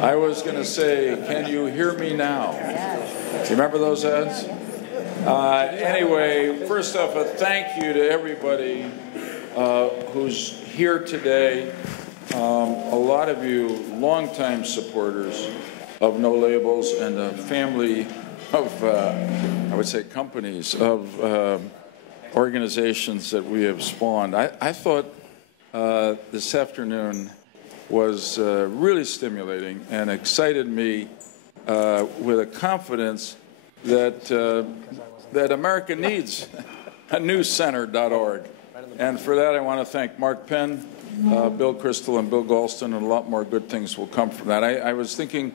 I was going to say, can you hear me now? You remember those ads? Anyway, first off, a thank you to everybody who's here today. A lot of you longtime supporters of No Labels and a family of, I would say, companies, of organizations that we have spawned. I thought this afternoon was really stimulating and excited me with a confidence that that America needs a new center.org. And for that, I want to thank Mark Penn, Bill Crystal, and Bill Galston, and a lot more good things will come from that. I was thinking,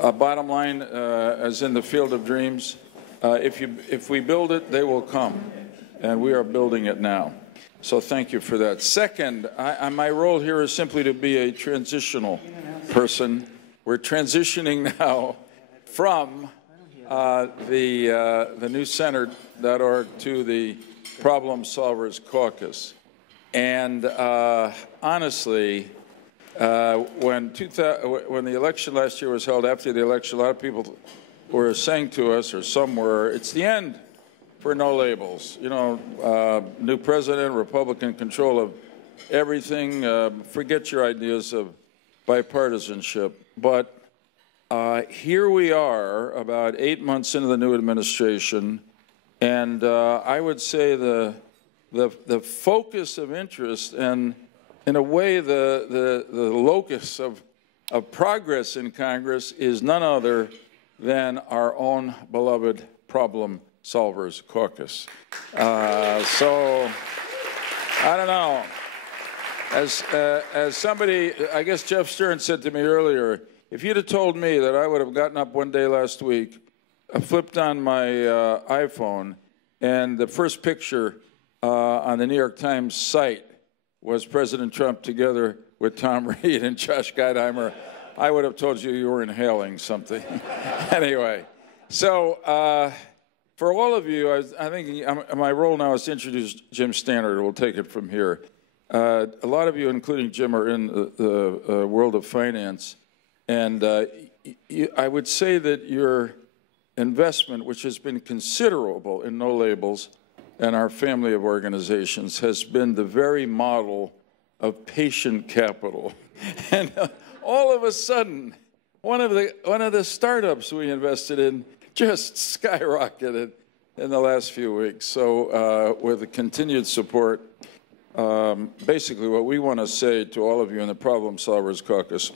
bottom line, as in the field of dreams, if we build it, they will come. And we are building it now. So thank you for that. Second, my role here is simply to be a transitional person. We're transitioning now from the new center.org to the Problem Solvers Caucus. And honestly, when the election last year was held, after the election, a lot of people were saying to us, or some were, it's the end for No Labels. You know, new president, Republican control of everything. Forget your ideas of bipartisanship. But here we are, about 8 months into the new administration, and I would say the focus of interest and, in a way, the locus of progress in Congress is none other than our own beloved Problem Solvers Caucus. So, I don't know. As somebody, I guess Jeff Stern said to me earlier, if you'd have told me that I would have gotten up one day last week, flipped on my iPhone, and the first picture on the New York Times site was President Trump together with Tom Reed and Josh Gottheimer, I would have told you were inhaling something. Anyway, so for all of you, I think my role now is to introduce Jim Stannard. We'll take it from here. A lot of you, including Jim, are in the world of finance. And I would say that your investment, which has been considerable in No Labels and our family of organizations, has been the very model of patient capital. And all of a sudden, one of the startups we invested in just skyrocketed in the last few weeks. So with the continued support, basically what we want to say to all of you in the Problem Solvers Caucus,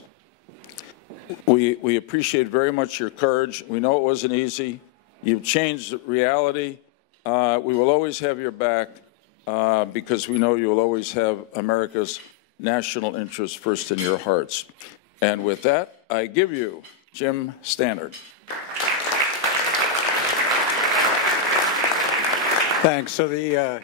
we appreciate very much your courage. We know it wasn't easy. You've changed reality. We will always have your back because we know you will always have America's national interest first in your hearts. And with that, I give you Jim Stannard. Thanks. So the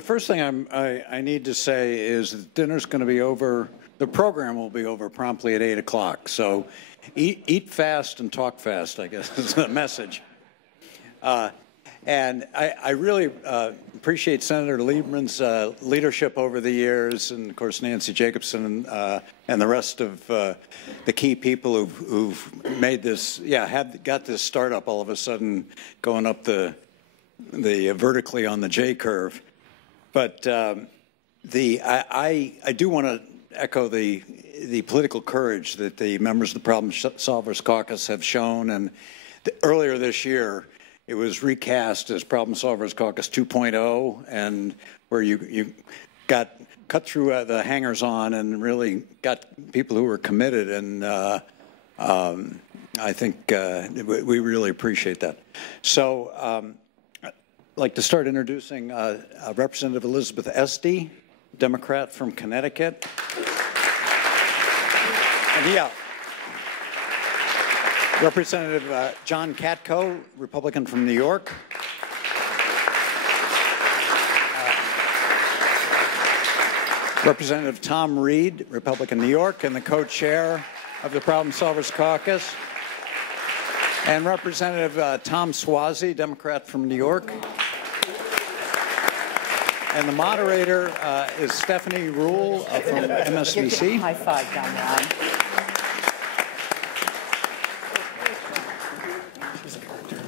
first thing I need to say is that dinner's going to be over. The program will be over promptly at 8 o'clock. So eat fast and talk fast, I guess, is the message. And I really appreciate Senator Lieberman's leadership over the years, and, of course, Nancy Jacobson and the rest of the key people who've made this, got this startup all of a sudden going up the vertically on the J curve. But I do want to echo the political courage that the members of the Problem Solvers Caucus have shown. And earlier this year, it was recast as Problem Solvers Caucus 2.0, and where you got cut through the hangers-on and really got people who were committed. And I think we really appreciate that. So I'd like to start introducing Representative Elizabeth Esty, Democrat from Connecticut. And Representative John Katko, Republican from New York. Representative Tom Reed, Republican, New York, and the co-chair of the Problem Solvers Caucus. And Representative Tom Suozzi, Democrat from New York. And the moderator is Stephanie Ruhle from MSNBC. High five down the line.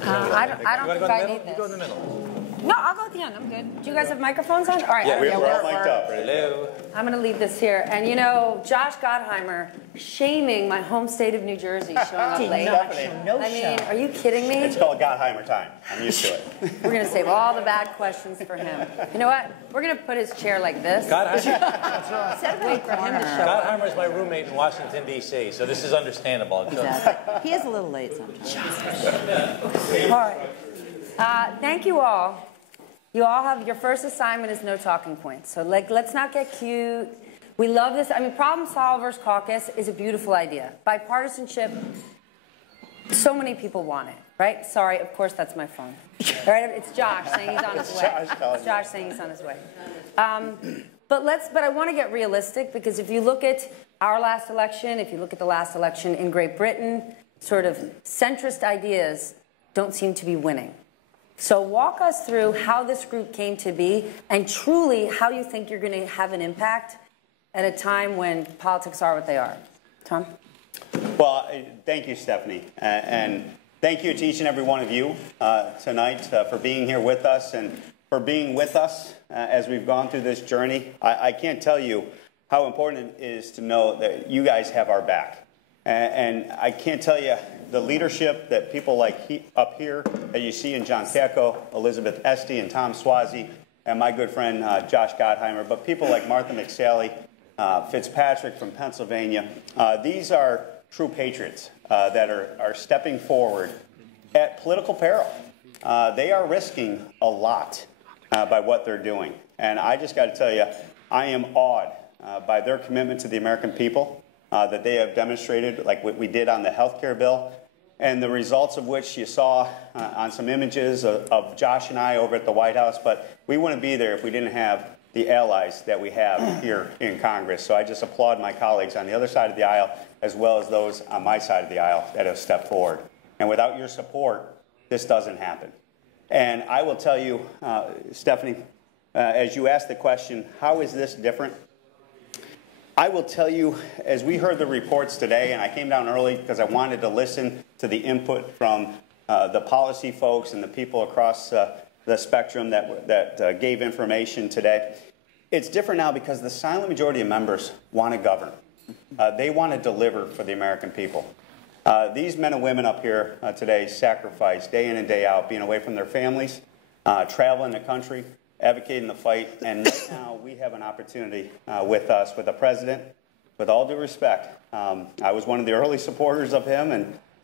I don't think I need this. You go in the middle. No, I'll go at the end. I'm good. Do you guys have microphones on? All right. Yeah, We're all mic'd up. Hello. I'm going to leave this here. And you know, Josh Gottheimer shaming my home state of New Jersey showing up late. I mean, are you kidding me? It's called Gottheimer time. I'm used to it. We're going to save all the bad questions for him. You know what? We're going to put his chair like this. Wait for him to show up. Gottheimer is my roommate in Washington, D.C., so this is understandable. Exactly. He is a little late sometimes. All right. Thank you all. You all have, your first assignment is no talking points. So let's not get cute. We love this. I mean, Problem Solvers Caucus is a beautiful idea. Bipartisanship, so many people want it, right? Sorry, of course, that's my phone. Right? It's Josh saying he's on his way. It's Josh saying he's on his way. But I want to get realistic, because if you look at our last election, if you look at the last election in Great Britain, sort of centrist ideas don't seem to be winning. So walk us through how this group came to be, and truly how you think you're going to have an impact at a time when politics are what they are. Tom? Well, thank you, Stephanie. And thank you to each and every one of you tonight for being here with us and for being with us as we've gone through this journey. I can't tell you how important it is to know that you guys have our back. And I can't tell you the leadership that people like up here that you see in John Kakko, Elizabeth Esty, and Tom Suozzi, and my good friend Josh Gottheimer, but people like Martha McSally, Fitzpatrick from Pennsylvania. These are true patriots that are stepping forward at political peril. They are risking a lot by what they're doing. And I just got to tell you, I am awed by their commitment to the American people that they have demonstrated, like what we did on the health care bill, and the results of which you saw on some images of Josh and I over at the White House. But we wouldn't be there if we didn't have the allies that we have here in Congress. So I just applaud my colleagues on the other side of the aisle, as well as those on my side of the aisle that have stepped forward. And without your support, this doesn't happen. And I will tell you, Stephanie, as you asked the question, how is this different? I will tell you, as we heard the reports today, and I came down early because I wanted to listen to the input from the policy folks and the people across the spectrum that gave information today. It's different now because the silent majority of members want to govern. They want to deliver for the American people. These men and women up here today sacrifice day in and day out, being away from their families, traveling the country, advocating the fight, and right now we have an opportunity with us, with the president. With all due respect, I was one of the early supporters of him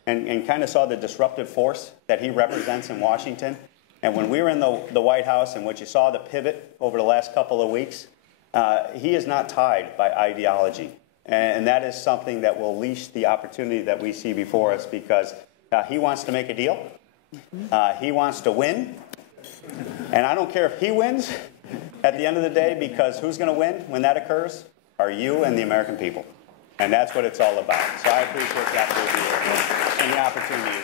and kind of saw the disruptive force that he represents in Washington. And when we were in the White House and what you saw the pivot over the last couple of weeks, he is not tied by ideology. And that is something that will leash the opportunity that we see before us, because he wants to make a deal. He wants to win. And I don't care if he wins at the end of the day, because who's going to win when that occurs are you and the American people. And that's what it's all about. So I appreciate the opportunity and the opportunity.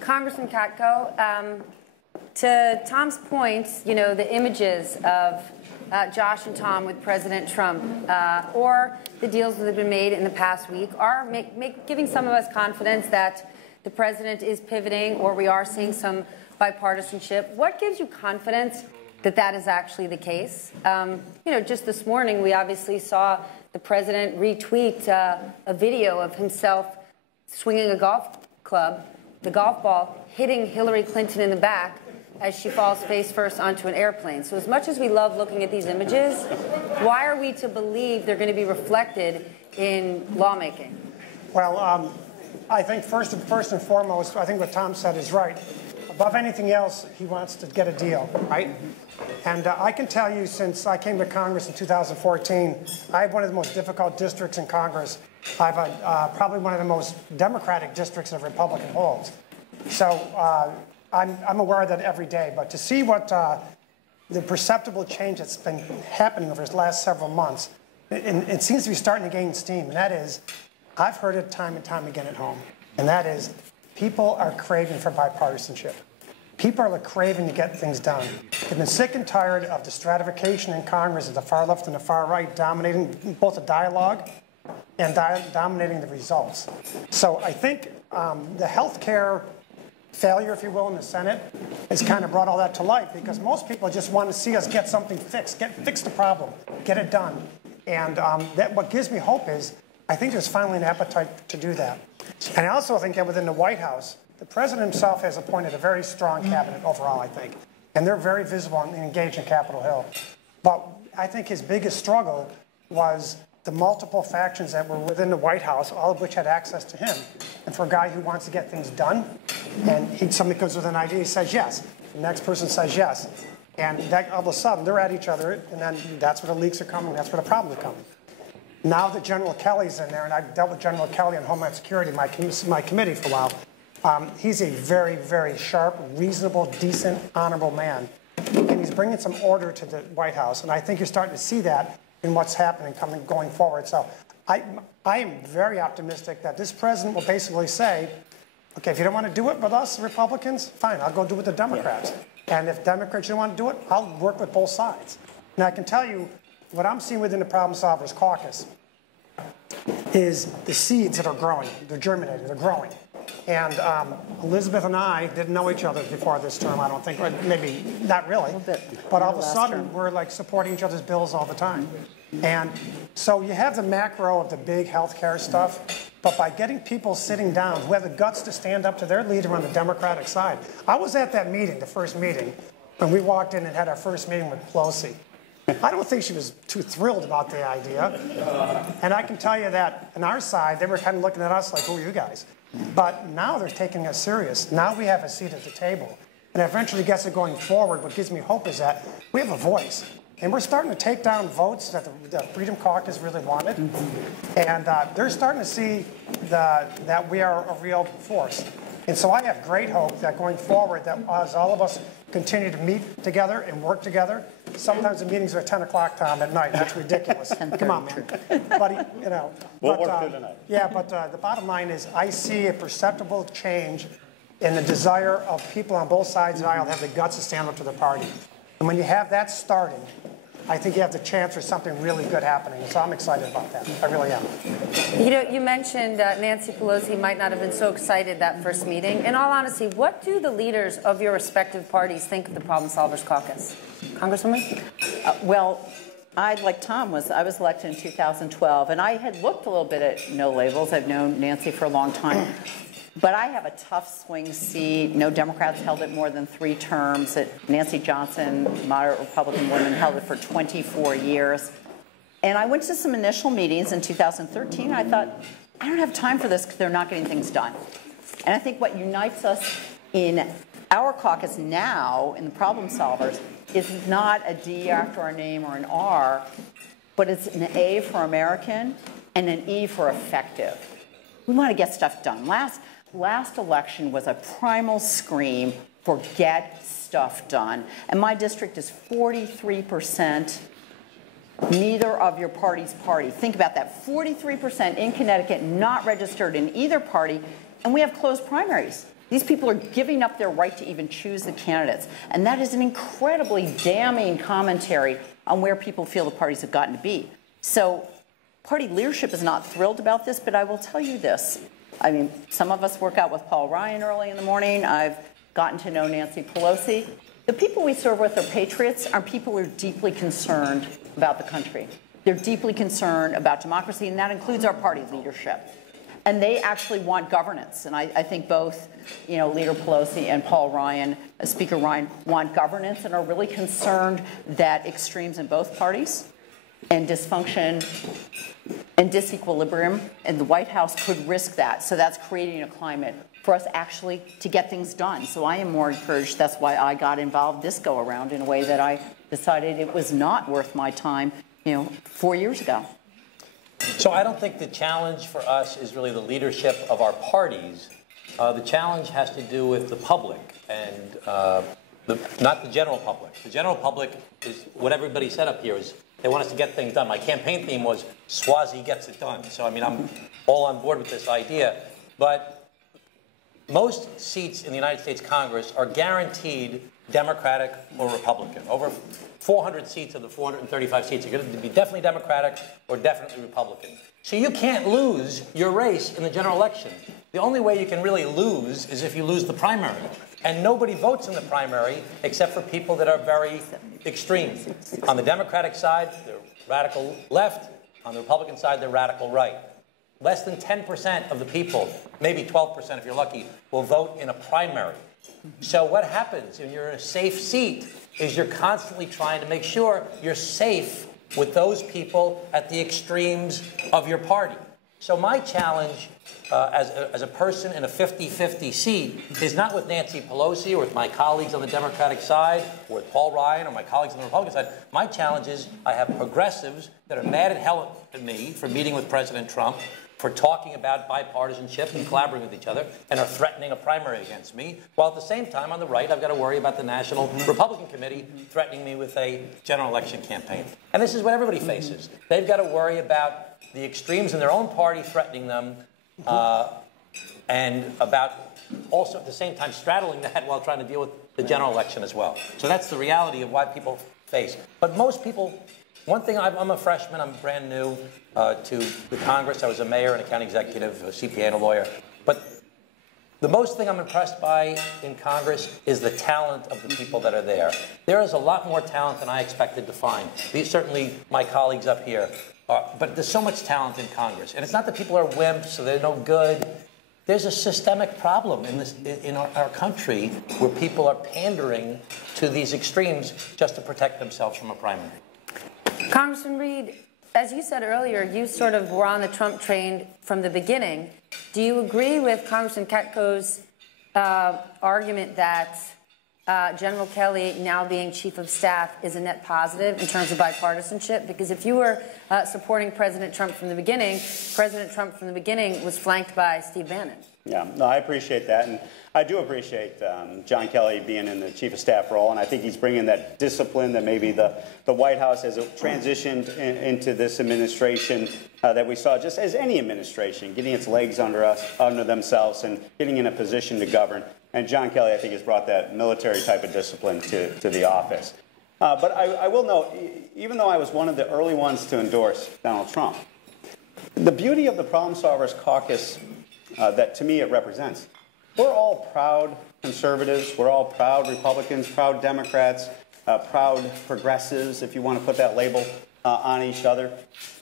Congressman Katko, to Tom's point, you know, the images of Josh and Tom with President Trump or the deals that have been made in the past week are giving some of us confidence that the president is pivoting, or we are seeing some bipartisanship. What gives you confidence that that is actually the case? You know, just this morning, we obviously saw the president retweet a video of himself swinging a golf club, the golf ball, hitting Hillary Clinton in the back as she falls face first onto an airplane. So as much as we love looking at these images, why are we to believe they're going to be reflected in lawmaking? Well, I think first and foremost, I think what Tom said is right. Above anything else, he wants to get a deal, right? And I can tell you, since I came to Congress in 2014, I have one of the most difficult districts in Congress. I have probably one of the most democratic districts that a Republican holds. So I'm aware of that every day. But to see what the perceptible change that's been happening over the last several months, it seems to be starting to gain steam. And that is, I've heard it time and time again at home, and that is, people are craving for bipartisanship. People are craving to get things done. They've been sick and tired of the stratification in Congress of the far left and the far right dominating both the dialogue and dominating the results. So I think the health care failure, if you will, in the Senate has kind of brought all that to light, because most people just want to see us get something fixed, fix the problem, get it done. And what gives me hope is I think there's finally an appetite to do that. And I also think that within the White House, the president himself has appointed a very strong cabinet overall, I think. And they're very visible and engaged in Capitol Hill. But I think his biggest struggle was the multiple factions that were within the White House, all of which had access to him. And for a guy who wants to get things done, and somebody comes with an idea, he says yes. The next person says yes. And that, all of a sudden, they're at each other, and then that's where the leaks are coming, that's where the problems are coming. Now that General Kelly's in there, and I've dealt with General Kelly on Homeland Security, my committee for a while, he's a very, very sharp, reasonable, decent, honorable man. And he's bringing some order to the White House, and I think you're starting to see that in what's happening going forward. So I am very optimistic that this president will basically say, okay, if you don't want to do it with us, Republicans, fine, I'll go do it with the Democrats. Yeah. And if Democrats don't want to do it, I'll work with both sides. And I can tell you, what I'm seeing within the Problem Solvers Caucus is the seeds that are growing. They're germinating, they're growing. And Elizabeth and I didn't know each other before this term, I don't think, or maybe not really. A little bit. But all of a sudden, we're like supporting each other's bills all the time. And so you have the macro of the big healthcare stuff, but by getting people sitting down who have the guts to stand up to their leader on the Democratic side. I was at that meeting, the first meeting, when we walked in and had our first meeting with Pelosi. I don't think she was too thrilled about the idea. And I can tell you that on our side, they were kind of looking at us like, who are you guys? But now they're taking us serious. Now we have a seat at the table. And eventually gets it going forward. What gives me hope is that we have a voice. And we're starting to take down votes that the Freedom Caucus really wanted. And they're starting to see that we are a real force. And so I have great hope that going forward, that as all of us continue to meet together and work together, sometimes the meetings are at 10 o'clock, Tom, at night. That's ridiculous. Come on, man. But, you know. We'll work through the night. Yeah, but the bottom line is I see a perceptible change in the desire of people on both sides of the aisle to have the guts to stand up to the party. And when you have that starting, I think you have the chance for something really good happening. So I'm excited about that. I really am. You know, you mentioned Nancy Pelosi might not have been so excited that first meeting. In all honesty, what do the leaders of your respective parties think of the Problem Solvers Caucus? Congresswoman? Well, like Tom, I was elected in 2012, and I had looked a little bit at No Labels. I've known Nancy for a long time. But I have a tough swing seat. No Democrats held it more than 3 terms. Nancy Johnson, moderate Republican woman, held it for 24 years. And I went to some initial meetings in 2013, and I thought, I don't have time for this because they're not getting things done. And I think what unites us in our caucus now, in the Problem Solvers, is not a D after our name or an R, but it's an A for American and an E for effective. We want to get stuff done. Last election was a primal scream for get stuff done. And my district is 43% neither of your party's party. Think about that. 43% in Connecticut not registered in either party, and we have closed primaries. These people are giving up their right to even choose the candidates. And that is an incredibly damning commentary on where people feel the parties have gotten to be. So party leadership is not thrilled about this, but I will tell you this. I mean, some of us work out with Paul Ryan early in the morning. I've gotten to know Nancy Pelosi. The people we serve with are patriots, are people who are deeply concerned about the country. They're deeply concerned about democracy, and that includes our party leadership. And they actually want governance. And I think both, you know, Leader Pelosi and Paul Ryan, Speaker Ryan, want governance and are really concerned that extremes in both parties and dysfunction and disequilibrium in the White House could risk that. So that's creating a climate for us actually to get things done. So I am more encouraged. That's why I got involved this go around in a way that I decided it was not worth my time, you know, 4 years ago. So I don't think the challenge for us is really the leadership of our parties. The challenge has to do with the public and not the general public. The general public is what everybody said up here is they want us to get things done. My campaign theme was Swazi gets it done. So, I mean, I'm all on board with this idea. But most seats in the United States Congress are guaranteed Democratic or Republican. Over 400 seats of the 435 seats are going to be definitely Democratic or definitely Republican. So you can't lose your race in the general election. The only way you can really lose is if you lose the primary. And nobody votes in the primary except for people that are very extreme. On the Democratic side, they're radical left. On the Republican side, they're radical right. Less than 10% of the people, maybe 12% if you're lucky, will vote in a primary. So what happens when you're in a safe seat is you're constantly trying to make sure you're safe with those people at the extremes of your party. So my challenge as a person in a 50-50 seat is not with Nancy Pelosi or with my colleagues on the Democratic side or with Paul Ryan or my colleagues on the Republican side. My challenge is I have progressives that are mad at hell at me for meeting with President Trump, for talking about bipartisanship and collaborating with each other, and are threatening a primary against me, while at the same time on the right I've got to worry about the National Republican Committee threatening me with a general election campaign. And this is what everybody faces. They've got to worry about the extremes in their own party threatening them, and about also at the same time straddling that while trying to deal with the general election as well. So that's the reality of why people face. But most people, one thing, I'm a freshman, I'm brand new to the Congress. I was a mayor and a county executive, a CPA and a lawyer. But the most thing I'm impressed by in Congress is the talent of the people that are there. There is a lot more talent than I expected to find. These certainly my colleagues up here. But there's so much talent in Congress. And it's not that people are wimps, so they're no good. There's a systemic problem in our country where people are pandering to these extremes just to protect themselves from a primary. Congressman Reed, as you said earlier, you sort of were on the Trump train from the beginning. Do you agree with Congressman Katko's argument that General Kelly now being chief of staff is a net positive in terms of bipartisanship? Because if you were supporting President Trump from the beginning, President Trump from the beginning was flanked by Steve Bannon. Yeah, no, I appreciate that. And I do appreciate John Kelly being in the chief of staff role. And I think he's bringing that discipline that maybe the White House has transitioned into this administration that we saw just as any administration, getting its legs under themselves and getting in a position to govern. And John Kelly, I think, has brought that military type of discipline to the office. But I will note, even though I was one of the early ones to endorse Donald Trump, the beauty of the Problem Solvers Caucus that, to me, it represents, we're all proud conservatives, we're all proud Republicans, proud Democrats, proud progressives, if you want to put that label on each other.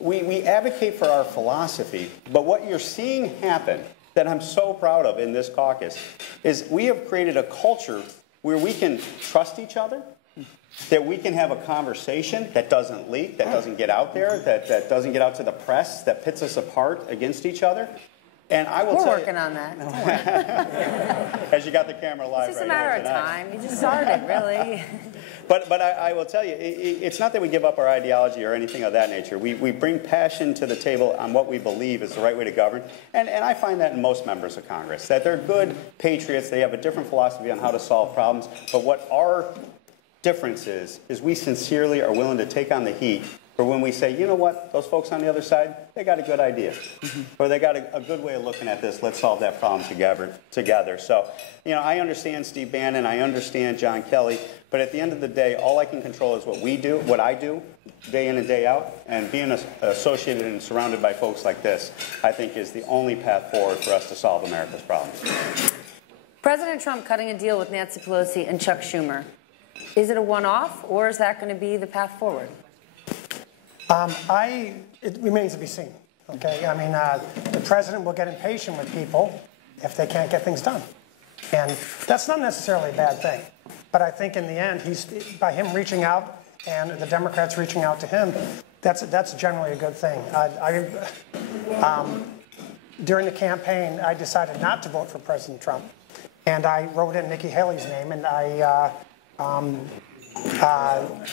We advocate for our philosophy, but what you're seeing happen that I'm so proud of in this caucus is we have created a culture where we can trust each other, that we can have a conversation that doesn't leak, that doesn't get out there, that doesn't get out to the press, that pits us apart against each other. And I will tell you, we're working on that. Don't worry. As you got the camera live it's just right a matter of time. You just started, really. But I will tell you, it's not that we give up our ideology or anything of that nature. We bring passion to the table on what we believe is the right way to govern. And I find that in most members of Congress, that they're good patriots. They have a different philosophy on how to solve problems. But what our difference is we sincerely are willing to take on the heat for when we say, you know what, those folks on the other side, they got a good idea. Or they got a good way of looking at this. Let's solve that problem together. So, you know, I understand Steve Bannon. I understand John Kelly. But at the end of the day, all I can control is what I do, day in and day out. And being associated and surrounded by folks like this, I think is the only path forward for us to solve America's problems. President Trump cutting a deal with Nancy Pelosi and Chuck Schumer. Is it a one-off, or is that going to be the path forward? It remains to be seen. Okay, I mean, the president will get impatient with people if they can't get things done, and that's not necessarily a bad thing. But I think in the end, by him reaching out and the Democrats reaching out to him, that's generally a good thing. During the campaign, I decided not to vote for President Trump, and I wrote in Nikki Haley's name, and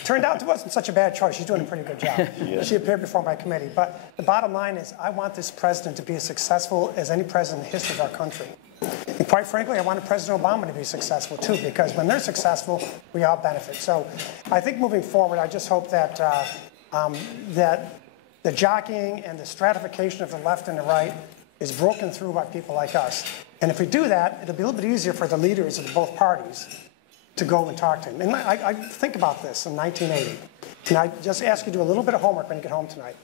turned out it wasn't such a bad choice. She's doing a pretty good job. Yeah. She appeared before my committee. But the bottom line is I want this president to be as successful as any president in the history of our country. And quite frankly, I want President Obama to be successful, too, because when they're successful, we all benefit. So I think moving forward, I just hope that, that the jockeying and the stratification of the left and the right is broken through by people like us. And if we do that, it'll be a little bit easier for the leaders of both parties to go and talk to him. And I think about this in 1980. And I just ask you to do a little bit of homework when you get home tonight.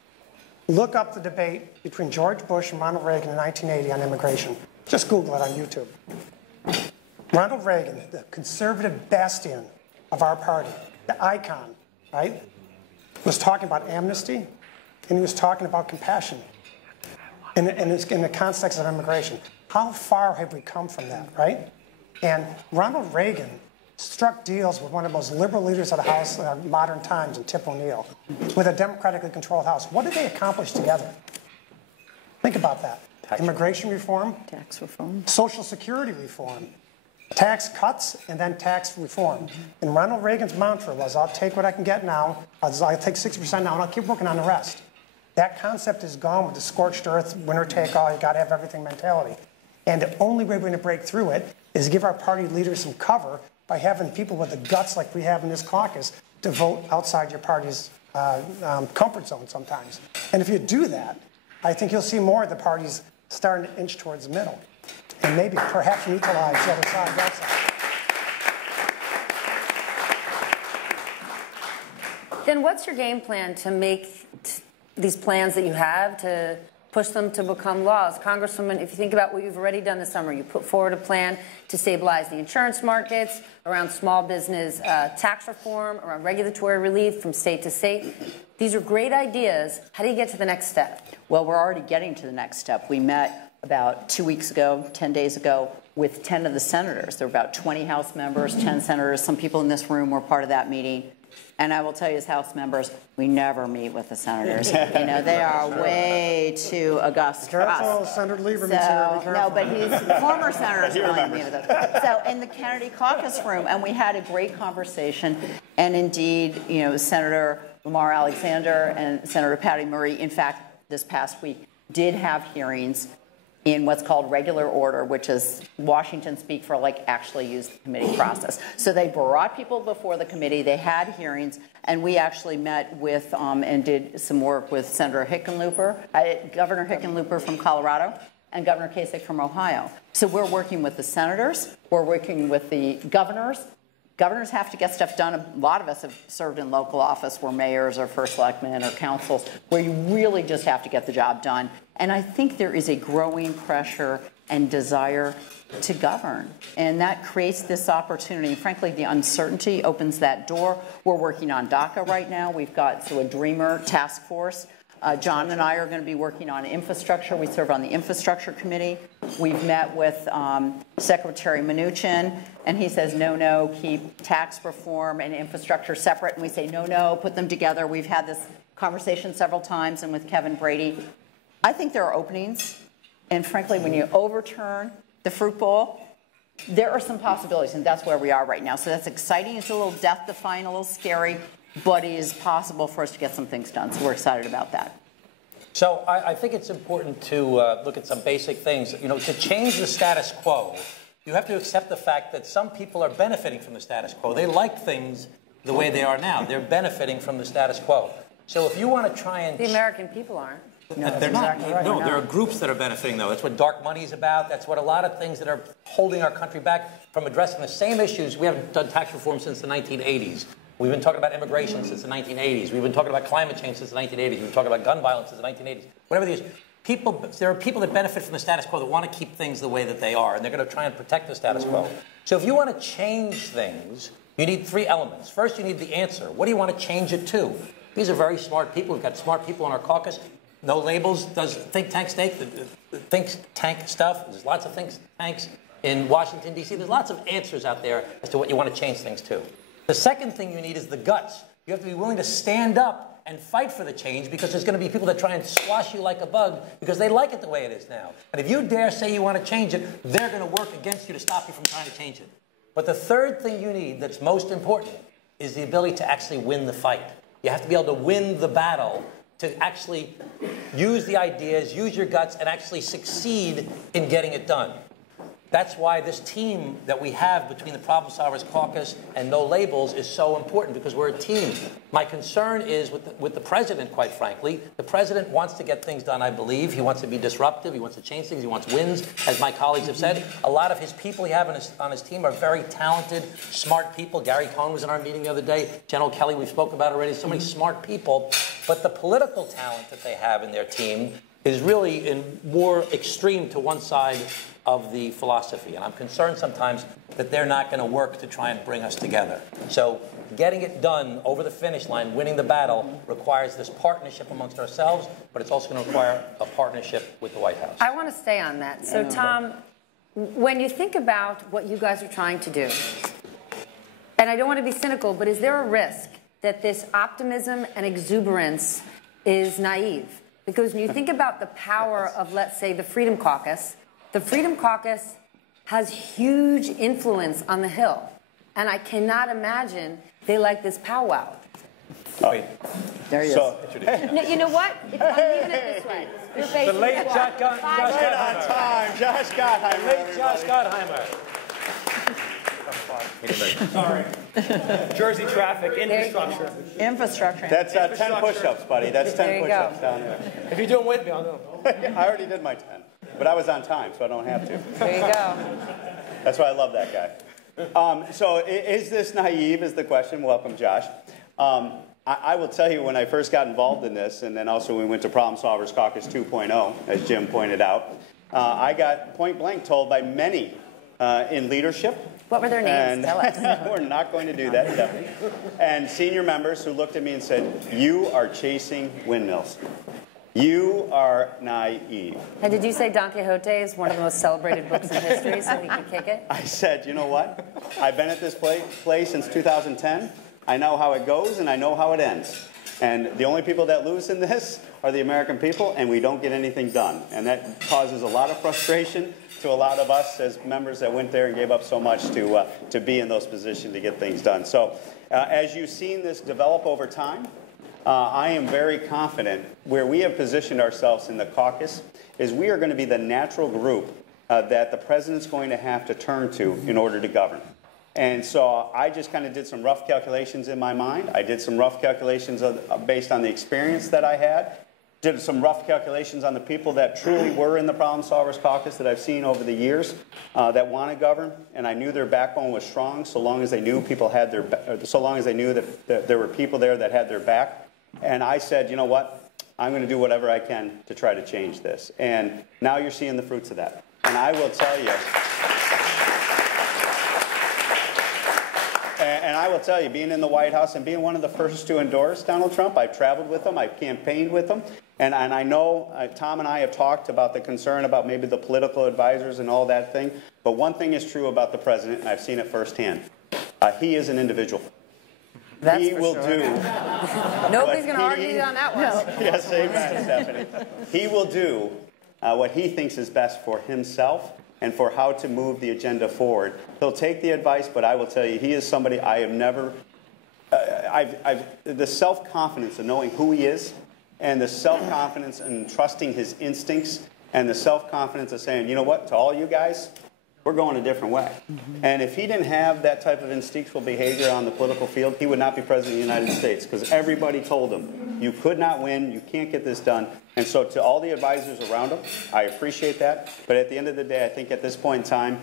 Look up the debate between George Bush and Ronald Reagan in 1980 on immigration. Just Google it on YouTube. Ronald Reagan, the conservative bastion of our party, the icon, right, was talking about amnesty, and he was talking about compassion in the context of immigration. How far have we come from that, right? And Ronald Reagan struck deals with one of the most liberal leaders of the House in our modern times, in Tip O'Neill, with a democratically controlled House. What did they accomplish together? Think about that. Immigration reform. Tax reform. Social Security reform. Tax cuts and then tax reform. And Ronald Reagan's mantra was, I'll take what I can get now, I'll take 60% now, and I'll keep working on the rest. That concept is gone with the scorched earth, winner take all, you got to have everything mentality. And the only way we're going to break through it is give our party leaders some cover by having people with the guts like we have in this caucus to vote outside your party's comfort zone sometimes. And if you do that, I think you'll see more of the parties starting to inch towards the middle and maybe perhaps neutralize the other side, that side. Then what's your game plan to make these plans that you have to push them to become laws? Congresswoman, if you think about what you've already done this summer, you put forward a plan to stabilize the insurance markets, around small business tax reform, around regulatory relief from state to state. These are great ideas. How do you get to the next step? Well, we're already getting to the next step. We met about 2 weeks ago, 10 days ago, with 10 of the senators. There were about 20 House members, 10 senators. Some people in this room were part of that meeting. And I will tell you, as House members, we never meet with the senators. You know, they are way too august for us. Senator Lieberman's here. Be careful. No, but he's former senators willing to meet with us. So in the Kennedy caucus room, and we had a great conversation. And indeed, you know, Senator Lamar Alexander and Senator Patty Murray, in fact, this past week, did have hearings in what's called regular order, which is Washington speak for like actually use the committee process. So they brought people before the committee, they had hearings, and we actually met with and did some work with Senator Governor Hickenlooper from Colorado, and Governor Kasich from Ohio. So we're working with the senators, we're working with the governors. Governors have to get stuff done. A lot of us have served in local office, we're mayors or first selectmen or councils, where you really just have to get the job done. And I think there is a growing pressure and desire to govern. And that creates this opportunity. Frankly, the uncertainty opens that door. We're working on DACA right now. We've got a DREAMer task force. John and I are going to be working on infrastructure. We serve on the infrastructure committee. We've met with Secretary Mnuchin, and he says, no, keep tax reform and infrastructure separate. And we say, no, put them together. We've had this conversation several times, and with Kevin Brady. I think there are openings. And frankly, when you overturn the fruit bowl, there are some possibilities, and that's where we are right now. So that's exciting. It's a little death-defying, a little scary, but it is possible for us to get some things done. So we're excited about that. So I think it's important to look at some basic things. You know, to change the status quo, you have to accept the fact that some people are benefiting from the status quo. They like things the way they are now. They're benefiting from the status quo. So if you want to try and... The American people aren't. No, they're not. Right. No, there are groups that are benefiting, though. That's what dark money is about. That's what a lot of things that are holding our country back from addressing the same issues. We haven't done tax reform since the 1980s. We've been talking about immigration since the 1980s. We've been talking about climate change since the 1980s. We've been talking about gun violence since the 1980s. Whatever the issue. There are people that benefit from the status quo that want to keep things the way that they are, and they're going to try and protect the status quo. So if you want to change things, you need three elements. First, you need the answer. What do you want to change it to? These are very smart people. We've got smart people in our caucus. No Labels does think tank stuff. There's lots of think tanks in Washington, D.C. There's lots of answers out there as to what you want to change things to. The second thing you need is the guts. You have to be willing to stand up and fight for the change, because there's going to be people that try and squash you like a bug because they like it the way it is now. And if you dare say you want to change it, they're going to work against you to stop you from trying to change it. But the third thing you need that's most important is the ability to actually win the fight. You have to be able to win the battle, to actually use the ideas, use your guts, and actually succeed in getting it done. That's why this team that we have between the Problem Solvers Caucus and No Labels is so important, because we're a team. My concern is with the president, quite frankly. The president wants to get things done, I believe. He wants to be disruptive. He wants to change things. He wants wins, as my colleagues have said. A lot of his people he have on his team are very talented, smart people. Gary Cohn was in our meeting the other day. General Kelly, we've spoken about already. So many smart people. But the political talent that they have in their team is really more extreme to one side of the philosophy. And I'm concerned sometimes that they're not going to work to try and bring us together. So getting it done over the finish line, winning the battle, requires this partnership amongst ourselves, but it's also going to require a partnership with the White House. I want to stay on that. So, Tom, when you think about what you guys are trying to do, and I don't want to be cynical, but is there a risk that this optimism and exuberance is naive? Because when you think about the power of, let's say, the Freedom Caucus has huge influence on the Hill. And I cannot imagine they like this powwow. Wait. There he is. No, you know what? I'm leaving it this way. The late Josh Gottheimer. Late Josh Gottheimer. Sorry. Jersey traffic, infrastructure. Infrastructure. That's 10 push-ups, buddy. That's 10 push-ups down there. If you do them with me, I'll do them. I already did my 10, but I was on time, so I don't have to. There you go. That's why I love that guy. So is this naive is the question. Welcome, Josh. I will tell you, when I first got involved in this, and then also we went to Problem Solvers Caucus 2.0, as Jim pointed out, I got point blank told by many in leadership. What were their names? Tell us. We're not going to do that, Stephanie. And senior members who looked at me and said, "You are chasing windmills. You are naive." And did you say Don Quixote is one of the most celebrated books in history, so he could kick it? I said, you know what? I've been at this place since 2010. I know how it goes, and I know how it ends. And the only people that lose in this are the American people, and we don't get anything done. And that causes a lot of frustration to a lot of us as members that went there and gave up so much to be in those positions to get things done. So as you've seen this develop over time, I am very confident where we have positioned ourselves in the caucus is we are going to be the natural group that the president's going to have to turn to in order to govern. And so I just kind of did some rough calculations in my mind. I did some rough calculations based on the experience that I had. Did some rough calculations on the people that truly were in the Problem Solvers Caucus that I've seen over the years that want to govern, and I knew their backbone was strong, so long as they knew people had so long as they knew that there were people there that had their back. And I said, you know what? I'm going to do whatever I can to try to change this. And now you're seeing the fruits of that. And I will tell you. And I will tell you, being in the White House and being one of the first to endorse Donald Trump, I've traveled with him, I've campaigned with him, and I know Tom and I have talked about the concern about maybe the political advisors and all that thing, but one thing is true about the president, and I've seen it firsthand. He is an individual. That's he for will sure. do. Nobody's going to argue on that one. Yes, amen, Stephanie. He will do what he thinks is best for himself and for how to move the agenda forward. He'll take the advice, but I will tell you, he is somebody I have never, the self-confidence of knowing who he is, and the self-confidence in trusting his instincts, and the self-confidence of saying, you know what, to all you guys, we're going a different way. And if he didn't have that type of instinctual behavior on the political field, he would not be president of the United States, because everybody told him, you could not win, you can't get this done. And so to all the advisors around him, I appreciate that. But at the end of the day, I think at this point in time,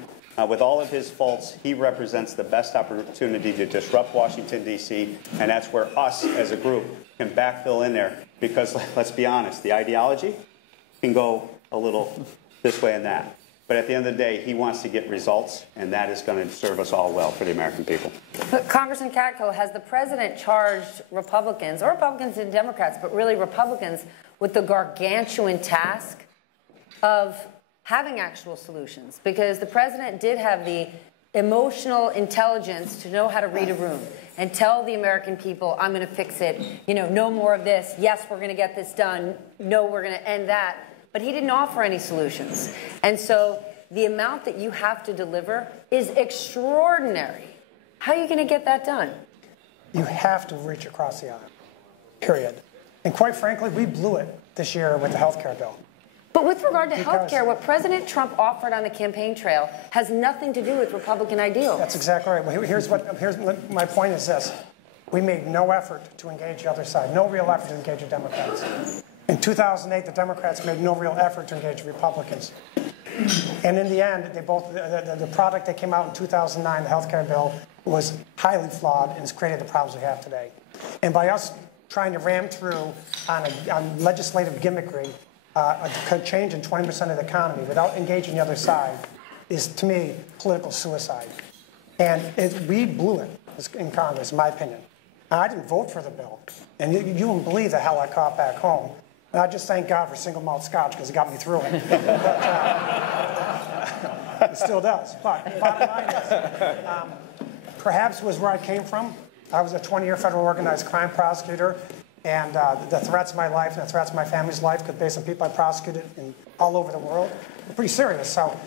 with all of his faults, he represents the best opportunity to disrupt Washington, D.C., and that's where us as a group can backfill in there. Because let's be honest, the ideology can go a little this way and that. But at the end of the day, he wants to get results, and that is going to serve us all well for the American people. But Congressman Katko, has the president charged Republicans, or Republicans and Democrats, but really Republicans, with the gargantuan task of having actual solutions? Because the president did have the emotional intelligence to know how to read a room and tell the American people, I'm going to fix it, you know, no more of this, yes, we're going to get this done, no, we're going to end that. But he didn't offer any solutions. And so the amount that you have to deliver is extraordinary. How are you going to get that done? You have to reach across the aisle, period. And quite frankly, we blew it this year with the health care bill. But with regard to health care, what President Trump offered on the campaign trail has nothing to do with Republican ideals. That's exactly right. Well, here's my point is this. We made no effort to engage the other side, no real effort to engage the Democrats. In 2008, the Democrats made no real effort to engage the Republicans. And in the end, they both the product that came out in 2009, the health care bill, was highly flawed and has created the problems we have today. And by us trying to ram through on legislative gimmickry, a change in 20% of the economy without engaging the other side is, to me, political suicide. And we blew it in Congress, in my opinion. I didn't vote for the bill. And you wouldn't believe the hell I caught back home. And I just thank God for single malt scotch because it got me through it. It still does. But the bottom line is, perhaps was where I came from. I was a 20-year federal organized crime prosecutor. And the threats of my life and the threats of my family's life, based on people I prosecuted all over the world, are pretty serious. So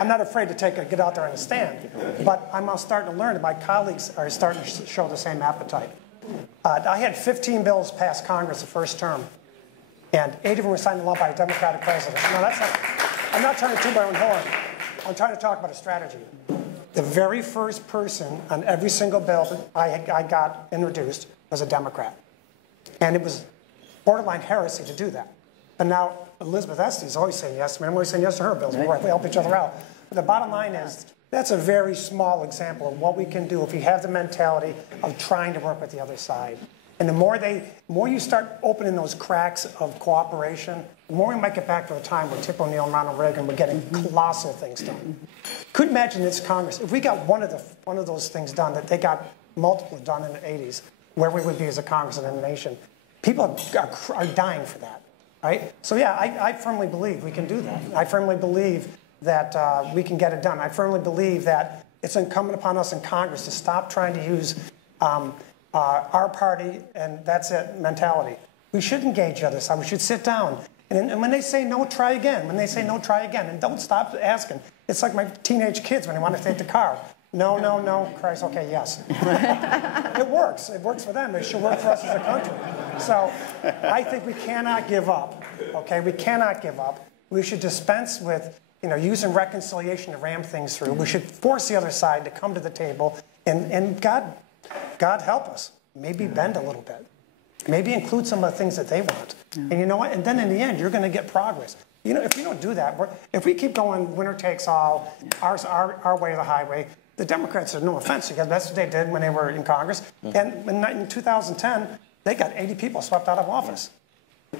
I'm not afraid to get out there and stand. But I'm starting to learn that my colleagues are starting to show the same appetite. I had 15 bills pass Congress the first term, and 8 of them were signed along by a Democratic president. No, that's not, I'm not trying to toot my own horn. I'm trying to talk about a strategy. The very first person on every single bill that I got introduced was a Democrat. And it was borderline heresy to do that. But now Elizabeth Estes is always saying yes to me. I'm always saying yes to her bills. We help each other out. But the bottom line is, that's a very small example of what we can do if we have the mentality of trying to work with the other side. And the more you start opening those cracks of cooperation, the more we might get back to a time where Tip O'Neill and Ronald Reagan were getting colossal things done. Could imagine this Congress, if we got one of those things done, that they got multiple done in the 80s, where we would be as a Congress and a nation. People are dying for that, right? So yeah, I firmly believe we can do that. I firmly believe that we can get it done. I firmly believe that it's incumbent upon us in Congress to stop trying to use our party and that's it mentality. We should engage the other side. We should sit down. And when they say no, try again. When they say no, try again. And don't stop asking. It's like my teenage kids when they want to take the car. No, no, no. Christ, okay, yes. It works. It works for them. It should work for us as a country. So I think we cannot give up. Okay, we cannot give up. We should dispense with using reconciliation to ram things through. We should force the other side to come to the table, and God help us. Maybe bend a little bit. Maybe include some of the things that they want. And you know what? And then in the end, you're going to get progress. If we don't do that, if we keep going winner takes all, our way or the highway, the Democrats are no offense because that's what they did when they were in Congress. And in 2010, they got 80 people swept out of office.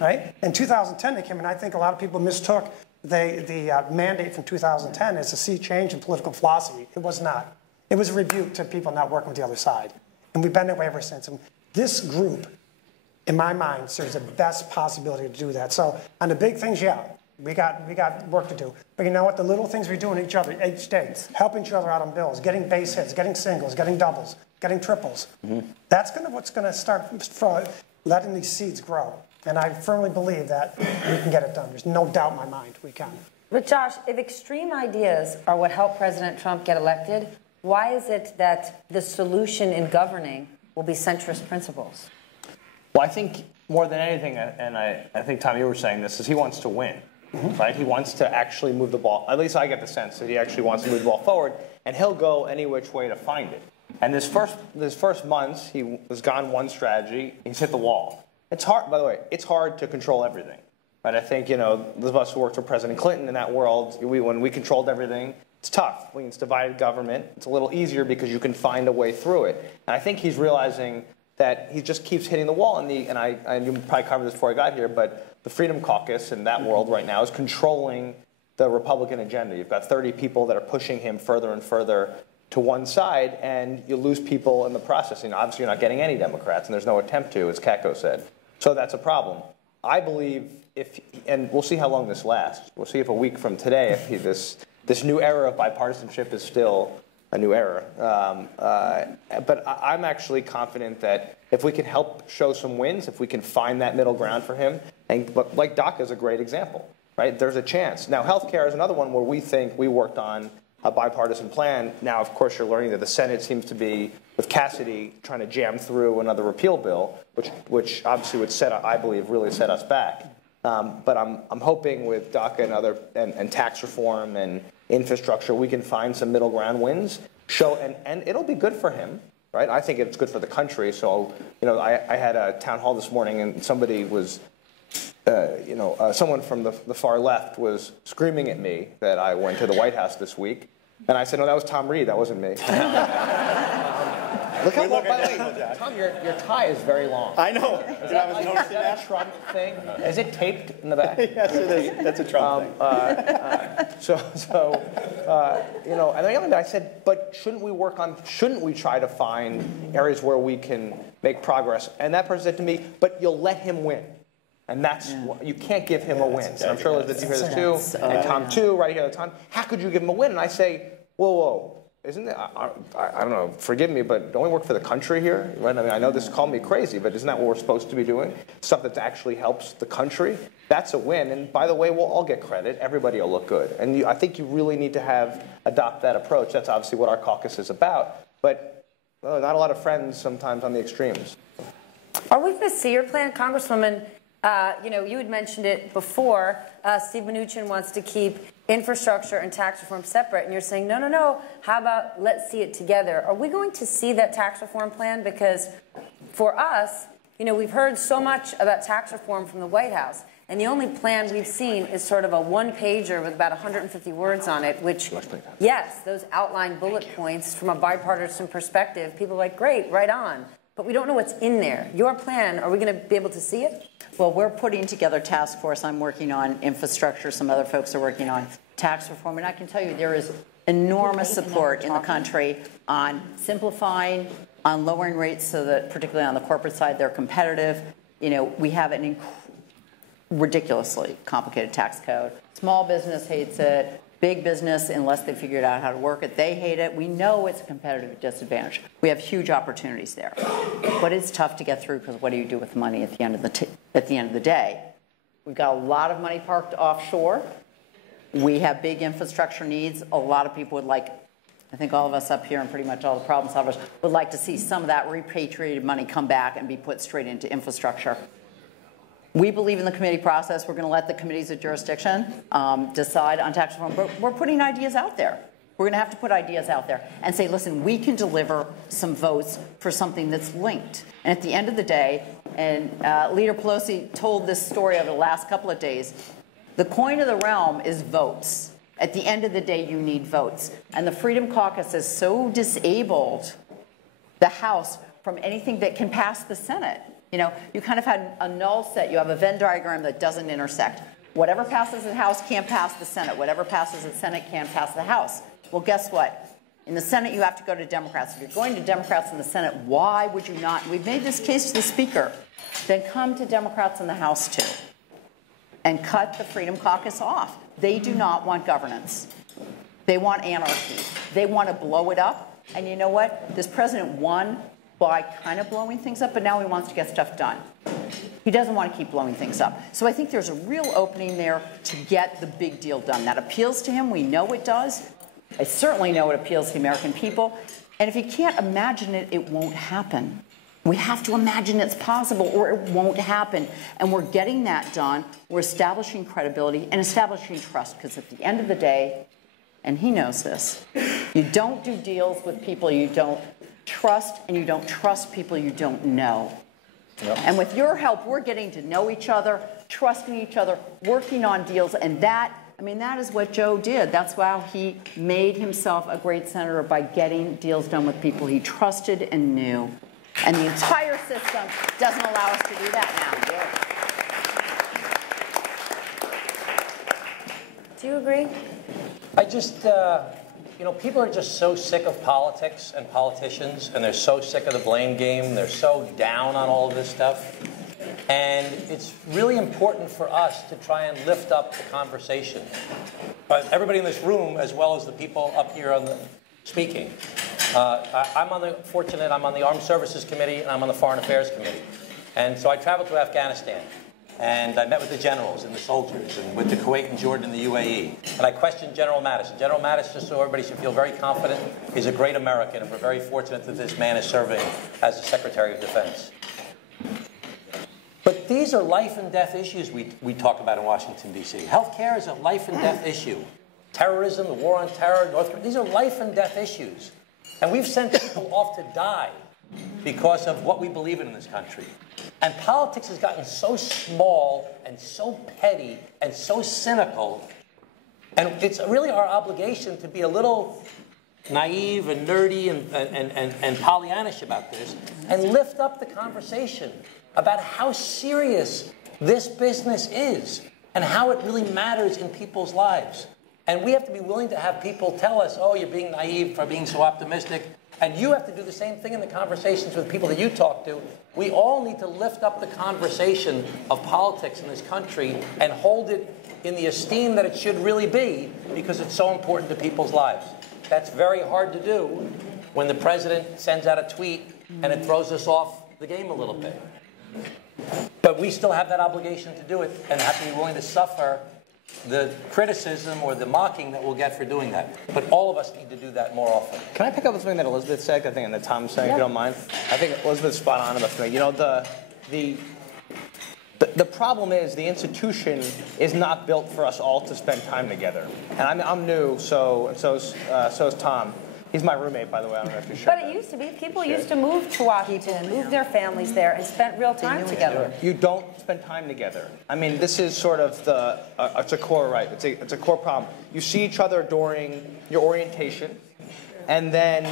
Right? In 2010, they came in. I think a lot of people mistook the mandate from 2010 as a sea change in political philosophy. It was not. It was a rebuke to people not working with the other side. And we've been that way ever since. And this group, in my mind, serves the best possibility to do that. So on the big things, yeah, we got work to do. But you know what? The little things we do in each day, helping each other out on bills, getting base hits, getting singles, getting doubles, getting triples. That's what's going to start letting these seeds grow. And I firmly believe that we can get it done. There's no doubt in my mind we can. But Josh, if extreme ideas are what helped President Trump get elected, why is it that the solution in governing will be centrist principles? Well, I think more than anything, and I think, Tom, you were saying this, is he wants to win, right? He wants to actually move the ball. At least I get the sense that he actually wants to move the ball forward, and he'll go any which way to find it. And this first months, he has gone one strategy, he's hit the wall. It's hard, by the way, it's hard to control everything. Right? I think, those of us who worked for President Clinton in that world, when we controlled everything, it's tough. When it's divided government, it's a little easier because you can find a way through it. And I think he's realizing that he just keeps hitting the wall. And you probably covered this before I got here, but the Freedom Caucus in that world right now is controlling the Republican agenda. You've got 30 people that are pushing him further and further to one side, and you lose people in the process. Obviously, you're not getting any Democrats, and there's no attempt to, as Katko said. So that's a problem. I believe and we'll see how long this lasts. We'll see if a week from today, if this new era of bipartisanship is still a new era. But I'm actually confident that if we can help show some wins, if we can find that middle ground for him, but like DACA is a great example, right? There's a chance. Now, healthcare is another one where we think we worked on a bipartisan plan. Now, of course, you're learning that the Senate seems to be, with Cassidy, trying to jam through another repeal bill, which obviously would I believe, really set us back. But I'm hoping with DACA and other and tax reform and infrastructure, we can find some middle ground wins. And it'll be good for him, right? I think it's good for the country. So, I had a town hall this morning, and somebody was, someone from the far left was screaming at me that I went to the White House this week. And I said, no, that was Tom Reed. That wasn't me. Look how long, by the way, Tom, your tie is very long. I know. Is that a Trump thing? Is it taped in the back? Yes, it is. That's a Trump thing. And the other day I said, but shouldn't we try to find areas where we can make progress? And that person said to me, but you'll let him win. And that's, you can't give him a win. And I'm sure Elizabeth, you hear this too, and Tom too, right here at the time. How could you give him a win? And I say, whoa. Isn't it? I don't know. Forgive me, but don't we work for the country here? Right? I mean, I know this called me crazy, but isn't that what we're supposed to be doing? Stuff that actually helps the country. That's a win. And by the way, we'll all get credit. Everybody will look good. And I think you really need to adopt that approach. That's obviously what our caucus is about. But not a lot of friends sometimes on the extremes. Are we going to see your plan, Congresswoman? You had mentioned it before. Steve Mnuchin wants to keep infrastructure and tax reform separate, and you're saying, no, how about let's see it together? Are we going to see that tax reform plan? Because for us, we've heard so much about tax reform from the White House, and the only plan we've seen is sort of a one-pager with about 150 words on it, which, yes, those outline bullet points from a bipartisan perspective. People are like, great, right on. But we don't know what's in there. Your plan, are we going to be able to see it? Well, we're putting together a task force. I'm working on infrastructure. Some other folks are working on tax reform. And I can tell you there is enormous support in the country on simplifying, on lowering rates so that, particularly on the corporate side, they're competitive. We have an ridiculously complicated tax code. Small business hates it. Big business, unless they figured out how to work it, they hate it. We know it's a competitive disadvantage. We have huge opportunities there. But it's tough to get through because what do you do with the money at the end of the day? We've got a lot of money parked offshore. We have big infrastructure needs. A lot of people would like, I think all of us up here and pretty much all the problem solvers would like to see some of that repatriated money come back and be put straight into infrastructure. We believe in the committee process. We're going to let the committees of jurisdiction decide on tax reform. But we're putting ideas out there. We're going to have to put ideas out there and say, listen, we can deliver some votes for something that's linked. And at the end of the day, and Leader Pelosi told this story over the last couple of days, the coin of the realm is votes. At the end of the day, you need votes. And the Freedom Caucus has so disabled the House from anything that can pass the Senate. You kind of had a null set. You have a Venn diagram that doesn't intersect. Whatever passes the House can't pass the Senate. Whatever passes the Senate can't pass the House. Well, guess what? In the Senate, you have to go to Democrats. If you're going to Democrats in the Senate, why would you not? We've made this case to the Speaker. Then come to Democrats in the House, too, and cut the Freedom Caucus off. They do not want governance. They want anarchy. They want to blow it up. And you know what? This president won by kind of blowing things up, but now he wants to get stuff done. He doesn't want to keep blowing things up. So I think there's a real opening there to get the big deal done. That appeals to him. We know it does. I certainly know it appeals to the American people. And if you can't imagine it, it won't happen. We have to imagine it's possible or it won't happen. And we're getting that done. We're establishing credibility and establishing trust, because at the end of the day, and he knows this, you don't do deals with people you don't trust, and you don't trust people you don't know. Yep. And with your help, we're getting to know each other, trusting each other, working on deals, and that is what Joe did. That's how he made himself a great senator, by getting deals done with people he trusted and knew. And the entire system doesn't allow us to do that now. Do you agree? I just, people are just so sick of politics and politicians, and they're so sick of the blame game. They're so down on all of this stuff. And it's really important for us to try and lift up the conversation. Everybody in this room, as well as the people up here on the speaking. I'm on the Armed Services Committee, and I'm on the Foreign Affairs Committee. And so I traveled to Afghanistan. And I met with the generals and the soldiers, and with the Kuwait and Jordan and the UAE. And I questioned General Mattis. General Mattis, just so everybody should feel very confident, is a great American, and we're very fortunate that this man is serving as the Secretary of Defense. But But these are life and death issues we talk about in Washington, D.C. Healthcare is a life and death issue. Terrorism, the war on terror, North Korea, these are life and death issues. And we've sent people off to die because of what we believe in this country. And politics has gotten so small and so petty and so cynical. And it's really our obligation to be a little naive and nerdy and Pollyannish about this and lift up the conversation about how serious this business is and how it really matters in people's lives. And we have to be willing to have people tell us, oh, you're being naive for being so optimistic. And you have to do the same thing in the conversations with people that you talk to. We all need to lift up the conversation of politics in this country and hold it in the esteem that it should really be, because it's so important to people's lives. That's very hard to do when the president sends out a tweet and it throws us off the game a little bit. But we still have that obligation to do it and have to be willing to suffer the criticism or the mocking that we'll get for doing that. But all of us need to do that more often. Can I pick up on something that Elizabeth said, I think, and that Tom said, if you don't mind? I think Elizabeth's spot on about something. You know, the problem is the institution is not built for us all to spend time together. And I'm new, so is Tom. He's my roommate, by the way. I don't know if you're sure. But it used to be. People used to move to Washington, move their families there, and spent real time together. You don't spend time together. I mean, this is sort of it's a core right. It's a core problem. You see each other during your orientation, and then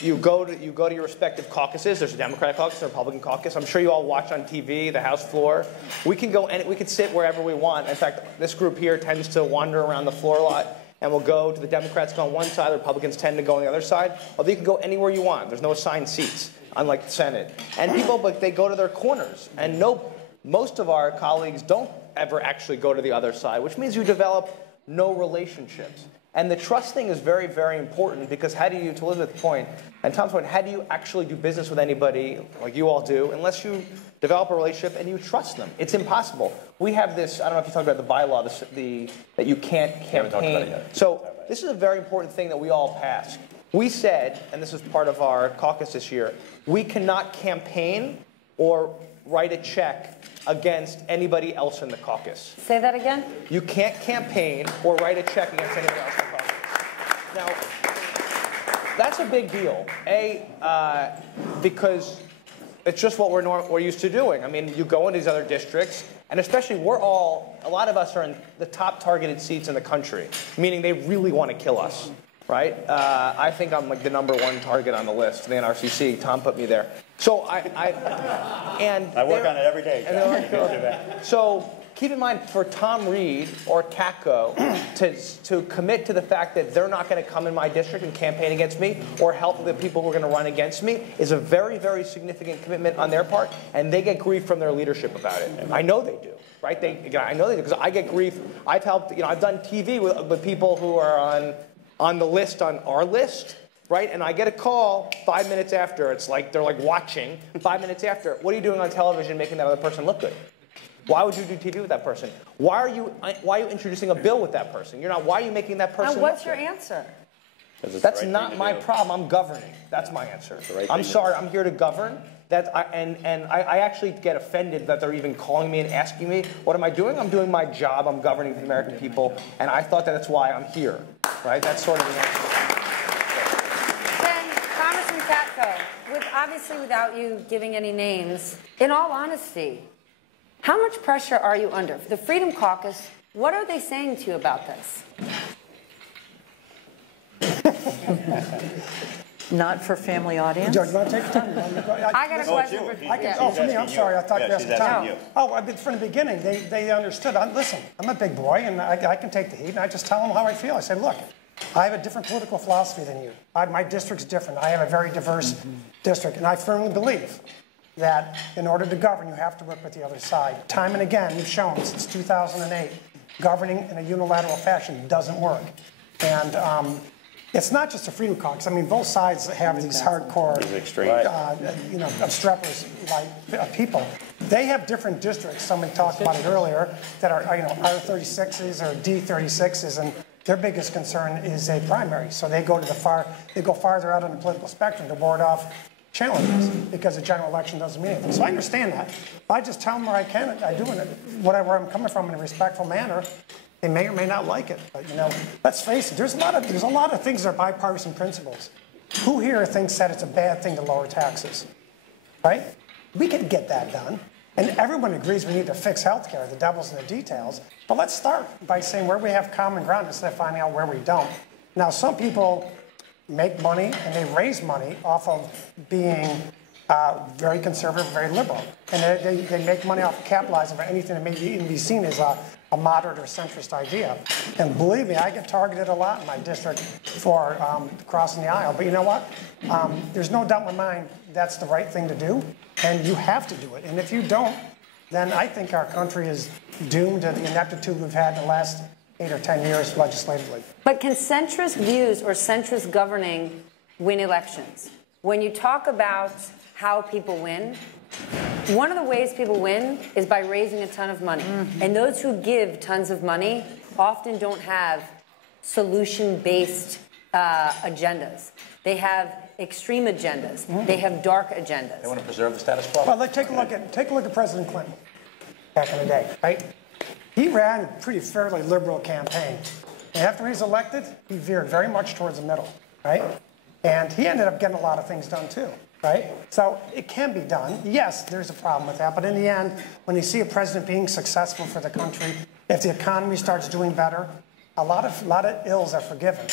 you go to your respective caucuses. There's a Democratic caucus, a Republican caucus. I'm sure you all watch on TV, the House floor. We can go and we can sit wherever we want. In fact, this group here tends to wander around the floor a lot. And we'll go to the Democrats go on one side, the Republicans tend to go on the other side. Although you can go anywhere you want. There's no assigned seats, unlike the Senate. And people, but they go to their corners. And most of our colleagues don't ever actually go to the other side, which means you develop no relationships. And the trust thing is very, very important, because how do you, to Elizabeth's point, and Tom's point, how do you actually do business with anybody like you all do unless you develop a relationship and you trust them? It's impossible. We have this, I don't know if you talked about the bylaw, that you can't campaign. So this is a very important thing that we all passed. We said, and this is part of our caucus this year, we cannot campaign or write a check against anybody else in the caucus. Say that again? You can't campaign or write a check against anybody else in the caucus. Now, that's a big deal. Because it's just what we're used to doing. I mean, you go into these other districts, and especially a lot of us are in the top targeted seats in the country, meaning they really want to kill us, right? I think I'm like the #1 target on the list, the NRCC. Tom put me there. So I work on it every day. So keep in mind, for Tom Reed or CATCO to commit to the fact that they're not going to come in my district and campaign against me or help the people who are going to run against me is a very, very significant commitment on their part, and they get grief from their leadership about it. I know they do, right? I know they do, because I get grief. I've helped. I've done TV with people who are on the list, on our list. Right? And I get a call 5 minutes after. It's like they're like watching 5 minutes after. What are you doing on television making that other person look good? Why would you do TV with that person? Why are you introducing a bill with that person? You're not. Why are you making that person? And what's your answer? That's not my problem. I'm governing. That's my answer. I'm sorry. I'm here to govern. I actually get offended that they're even calling me and asking me, what am I doing? I'm doing my job. I'm governing the American people. And I thought that's why I'm here. Right? That's sort of the answer. Obviously, without you giving any names, in all honesty, how much pressure are you under? The Freedom Caucus, what are they saying to you about this? Not for family audience. Joe, you want to take the time? I got a question for me. I'm sorry. I thought you asked Tom. From the beginning, they understood. Listen, I'm a big boy, and I can take the heat, and I just tell them how I feel. I say, look, I have a different political philosophy than you. My district's different. I have a very diverse district, and I firmly believe that in order to govern, you have to work with the other side. Time and again, you've shown since 2008, governing in a unilateral fashion doesn't work. And it's not just a Freedom Caucus. I mean, both sides have these hardcore, obstreperous people. They have different districts. Somebody talked about it earlier that are R36s or D36s, and their biggest concern is a primary. So they go farther out on the political spectrum to ward off challenges because a general election doesn't mean anything. So I understand that. If I just tell them where I can, I do it, whatever I'm coming from in a respectful manner. They may or may not like it, but let's face it. There's a lot of things that are bipartisan principles. Who here thinks that it's a bad thing to lower taxes, right? We could get that done, and everyone agrees we need to fix health care. The devil's in the details. But let's start by saying where we have common ground instead of finding out where we don't. Now, some people make money and they raise money off of being very conservative, very liberal, and they make money off of capitalizing for anything that may even be seen as a moderate or centrist idea. And believe me, I get targeted a lot in my district for crossing the aisle. But you know what? There's no doubt in my mind that's the right thing to do, and you have to do it. And if you don't, then I think our country is doomed to the ineptitude we've had in the last 8 or 10 years legislatively. But can centrist views or centrist governing win elections? When you talk about how people win, one of the ways people win is by raising a ton of money. And those who give tons of money often don't have solution-based agendas. They have extreme agendas. They have dark agendas. They want to preserve the status quo. Well, let's take a look at President Clinton back in the day, right? He ran a pretty fairly liberal campaign. And after he's elected, he veered very much towards the middle, right? And he ended up getting a lot of things done too, right? So it can be done. Yes, there's a problem with that. But in the end, when you see a president being successful for the country, if the economy starts doing better, a lot of ills are forgiven,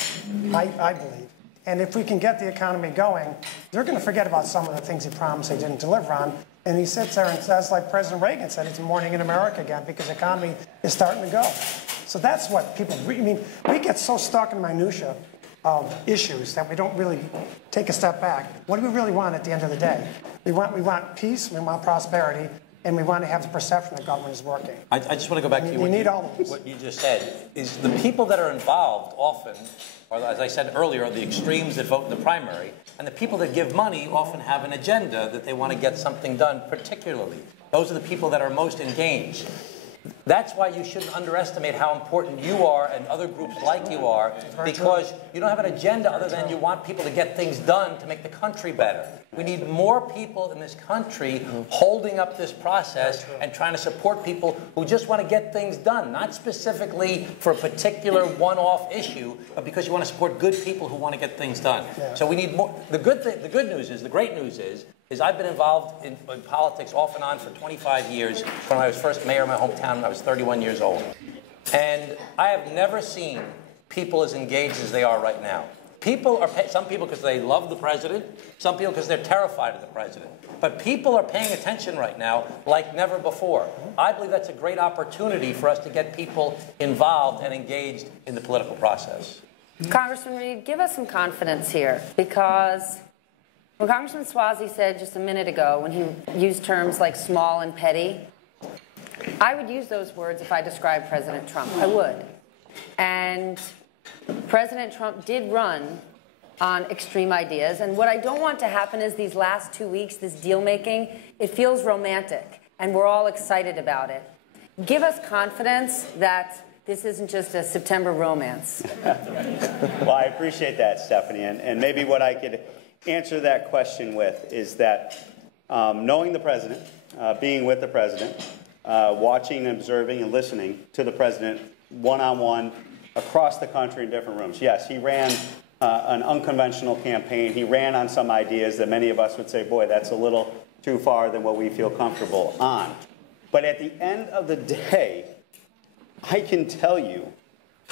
I believe. And if we can get the economy going, they're going to forget about some of the things he promised they didn't deliver on. And he sits there and says, like President Reagan said, it's morning in America again because the economy is starting to go. So that's what people, I mean, we get so stuck in minutia of issues that we don't really take a step back. What do we really want at the end of the day? We want peace, we want prosperity, and we want to have the perception that government is working. I just want to go back to what you just said, is the people that are involved often, or as I said earlier, are the extremes that vote in the primary, and the people that give money often have an agenda that they want to get something done particularly. Those are the people that are most engaged. That's why you shouldn't underestimate how important you are and other groups like you are, because you don't have an agenda other than you want people to get things done to make the country better. We need more people in this country holding up this process and trying to support people who just want to get things done, not specifically for a particular one-off issue, but because you want to support good people who want to get things done. So we need more. The great news is I've been involved in politics off and on for 25 years from when I was first mayor of my hometown when I was 31 years old. And I have never seen people as engaged as they are right now. Some people because they love the president, some people because they're terrified of the president. But people are paying attention right now like never before. I believe that's a great opportunity for us to get people involved and engaged in the political process. Congressman Reed, give us some confidence here, because when Congressman Suozzi said just a minute ago, when he used terms like small and petty, I would use those words if I described President Trump. I would. And President Trump did run on extreme ideas. And what I don't want to happen is these last 2 weeks, this deal-making, it feels romantic, and we're all excited about it. Give us confidence that this isn't just a September romance. Well, I appreciate that, Stephanie. And maybe what I could answer that question with is that knowing the president, being with the president, watching, observing, and listening to the president one-on-one across the country in different rooms. Yes, he ran an unconventional campaign. He ran on some ideas that many of us would say, boy, that's a little too far than what we feel comfortable on. But at the end of the day, I can tell you,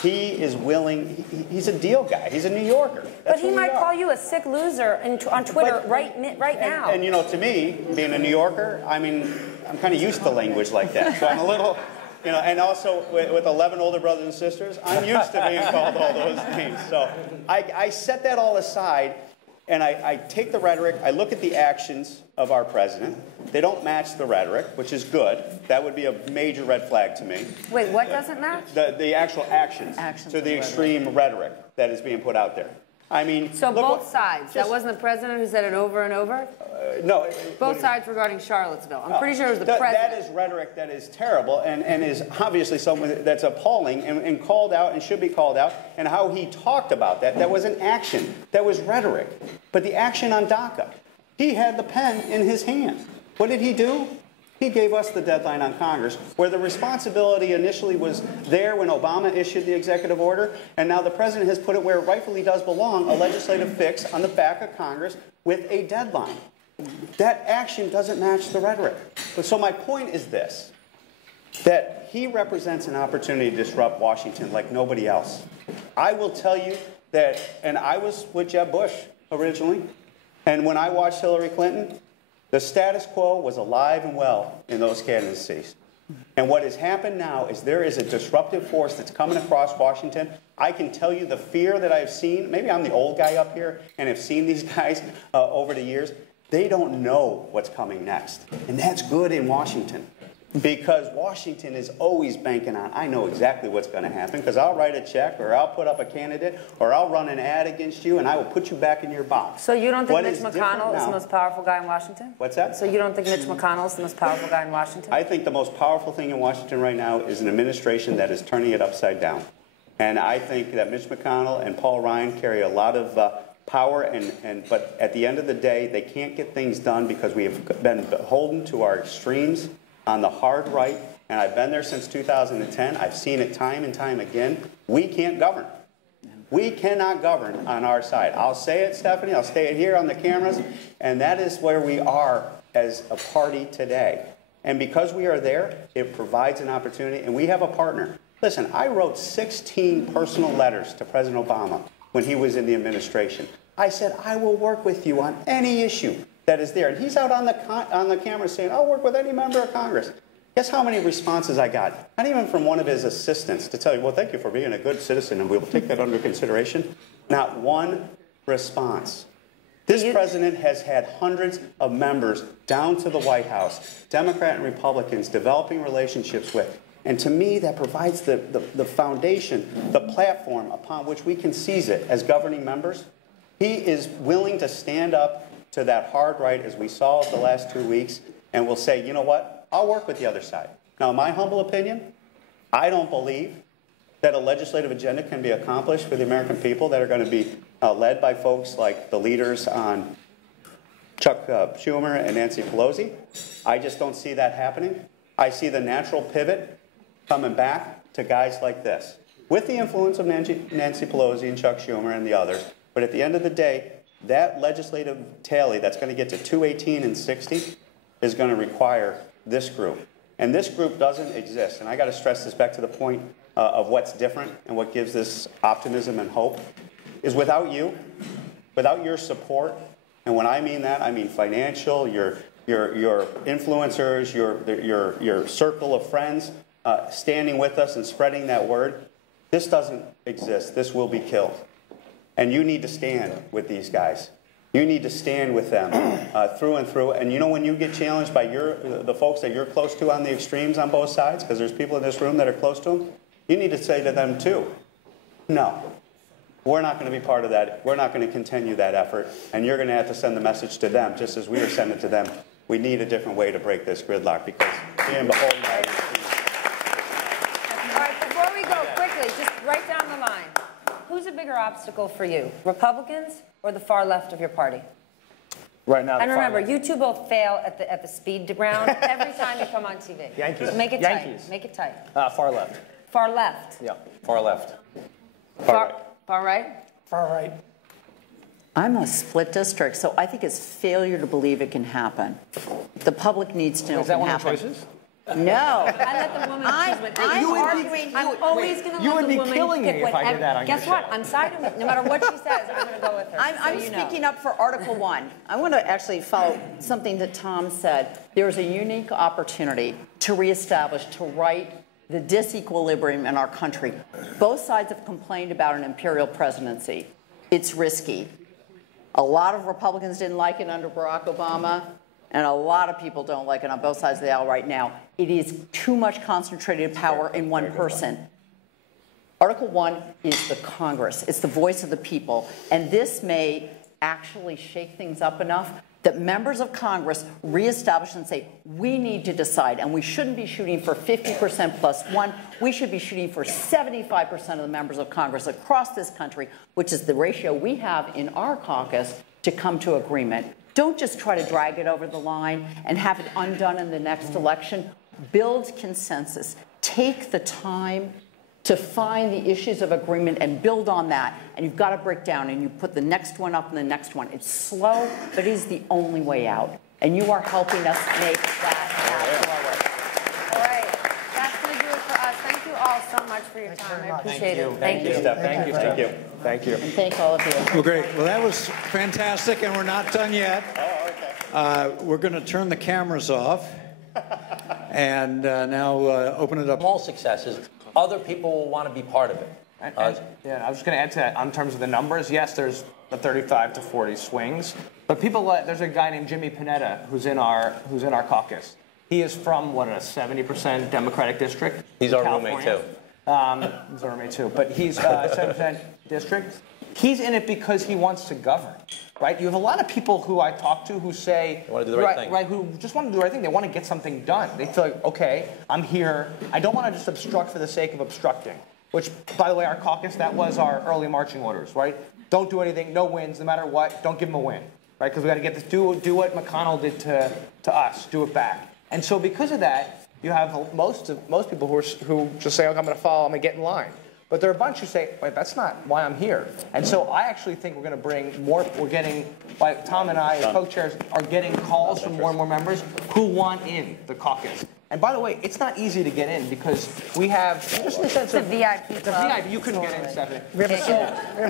he is willing. He's a deal guy. He's a New Yorker. But he might call you a sick loser on Twitter right now. And, you know, to me, being a New Yorker, I mean, I'm kind of used to language like that. So I'm a little, you know, and also with 11 older brothers and sisters, I'm used to being called all those names. So I set that all aside, and I take the rhetoric. I look at the actions of our president. They don't match the rhetoric, which is good. That would be a major red flag to me. Wait, what doesn't match? The actual actions to the extreme rhetoric that is being put out there. I mean, so both sides. That wasn't the president who said it over and over? No. Both sides regarding Charlottesville. I'm pretty sure it was the president. That is rhetoric that is terrible and is obviously something that's appalling and called out and should be called out. And how he talked about that was an action. That was rhetoric. But the action on DACA, He had the pen in his hand. What did he do? He gave us the deadline on Congress, where the responsibility initially was there when Obama issued the executive order, and now the president has put it where it rightfully does belong, a legislative fix on the back of Congress with a deadline. That action doesn't match the rhetoric. But so my point is this, that he represents an opportunity to disrupt Washington like nobody else. I will tell you that, and I was with Jeb Bush originally, and when I watched Hillary Clinton, the status quo was alive and well in those candidacies. And what has happened now is there is a disruptive force that's coming across Washington. I can tell you the fear that I've seen, maybe I'm the old guy up here and have seen these guys over the years. They don't know what's coming next. And that's good in Washington. Because Washington is always banking on, I know exactly what's going to happen, because I'll write a check, or I'll put up a candidate, or I'll run an ad against you, and I will put you back in your box. So you don't think Mitch McConnell is the most powerful guy in Washington? What's that? So you don't think Mitch McConnell is the most powerful guy in Washington? I think the most powerful thing in Washington right now is an administration that is turning it upside down. And I think that Mitch McConnell and Paul Ryan carry a lot of power, but at the end of the day, they can't get things done because we have been beholden to our extremes on the hard right, and I've been there since 2010. I've seen it time and time again. We can't govern. We cannot govern on our side. I'll say it, Stephanie. I'll say it here on the cameras, and that is where we are as a party today. And because we are there, it provides an opportunity, and we have a partner. Listen, I wrote 16 personal letters to President Obama when he was in the administration. I said, I will work with you on any issue that is there. And he's out on the camera saying, I'll work with any member of Congress. Guess how many responses I got? Not even from one of his assistants to tell you, well, thank you for being a good citizen, and we'll take that under consideration. Not one response. This president has had hundreds of members down to the White House, Democrat and Republicans, developing relationships with. And to me, that provides the foundation, the platform upon which we can seize it as governing members. He is willing to stand up to that hard right, as we saw the last 2 weeks, and will say, you know what, I'll work with the other side. Now, in my humble opinion, I don't believe that a legislative agenda can be accomplished for the American people that are going to be led by folks like the leaders on Chuck Schumer and Nancy Pelosi. I just don't see that happening. I see the natural pivot coming back to guys like this, with the influence of Nancy Pelosi and Chuck Schumer and the others. But at the end of the day, that legislative tally that's going to get to 218 and 60 is going to require this group. And this group doesn't exist. And I got to stress this back to the point of what's different and what gives this optimism and hope is without you, without your support, and when I mean that, I mean financial, your influencers, your circle of friends standing with us and spreading that word. This doesn't exist. This will be killed. And you need to stand with these guys. You need to stand with them through and through. And you know, when you get challenged by the folks that you're close to on the extremes on both sides, because there's people in this room that are close to them, you need to say to them too, no, we're not going to be part of that. We're not going to continue that effort. And you're going to have to send the message to them, just as we are sending to them. We need a different way to break this gridlock, because being beholden by these things. All right, before we go, quickly, just right down the line. Who's a bigger obstacle for you, Republicans or the far left of your party? Right now, and remember, you two both fail at the speed round every time you come on TV. Yankees. So make it Yankees. tight. Make it tight. Far left. Far left. Yeah. Far left. Far right. Far right. I'm a split district, so I think it's failure to believe it can happen. The public needs to know it can happen. Is that one of the choices? No. I let the woman choose. I'm always going to let the woman You would be killing me if I did that on your show. Guess what? I'm siding with, no matter what she says, I'm going to go with her. I'm speaking up for Article 1. I want to actually follow something that Tom said. There's a unique opportunity to reestablish, to right the disequilibrium in our country. Both sides have complained about an imperial presidency. It's risky. A lot of Republicans didn't like it under Barack Obama, and a lot of people don't like it on both sides of the aisle right now. It is too much concentrated power in one person. Article 1 is the Congress. It's the voice of the people. And this may actually shake things up enough that members of Congress reestablish and say, we need to decide, and we shouldn't be shooting for 50% plus one. We should be shooting for 75% of the members of Congress across this country, which is the ratio we have in our caucus, to come to agreement, Don't just try to drag it over the line and have it undone in the next election. Build consensus. Take the time to find the issues of agreement and build on that. And you've got to break down and you put the next one up and the next one. It's slow, but it is the only way out. And you are helping us make that path forward. All right. That's going to do it for us. Thank you all so much for your time. I appreciate it. Thank you. Thank you. Thank you. Thank you. And thank all of you. Well, great. Well, that was fantastic, and we're not done yet. We're going to turn the cameras off and now open it up. Small successes, other people will want to be part of it. Yeah, I was just going to add to that in terms of the numbers. Yes, there's the 35 to 40 swings, but there's a guy named Jimmy Panetta who's in our caucus. He is from a 70% Democratic district. He's our roommate too. He's our roommate too, but he's 70% district. He's in it because he wants to govern, right? You have a lot of people who I talk to who say, they want to do the right thing. Right, who just want to do the right thing. They want to get something done. They feel like, okay, I'm here. I don't want to just obstruct for the sake of obstructing, which, by the way, our caucus, that was our early marching orders, right? Don't do anything, no wins, no matter what, don't give them a win, right? Because we got to get this, do what McConnell did to us, do it back. And so because of that, you have most people who just say, okay, I'm going to follow, I'm going to get in line. But there are a bunch who say, wait, that's not why I'm here. And so I actually think we're going to bring more, like Tom and I, as co-chairs, are getting calls from more and more members who want in the caucus. And by the way, it's not easy to get in because we have, just in the sense of... The VIP club. The VIP, you couldn't get in, Stephanie. We have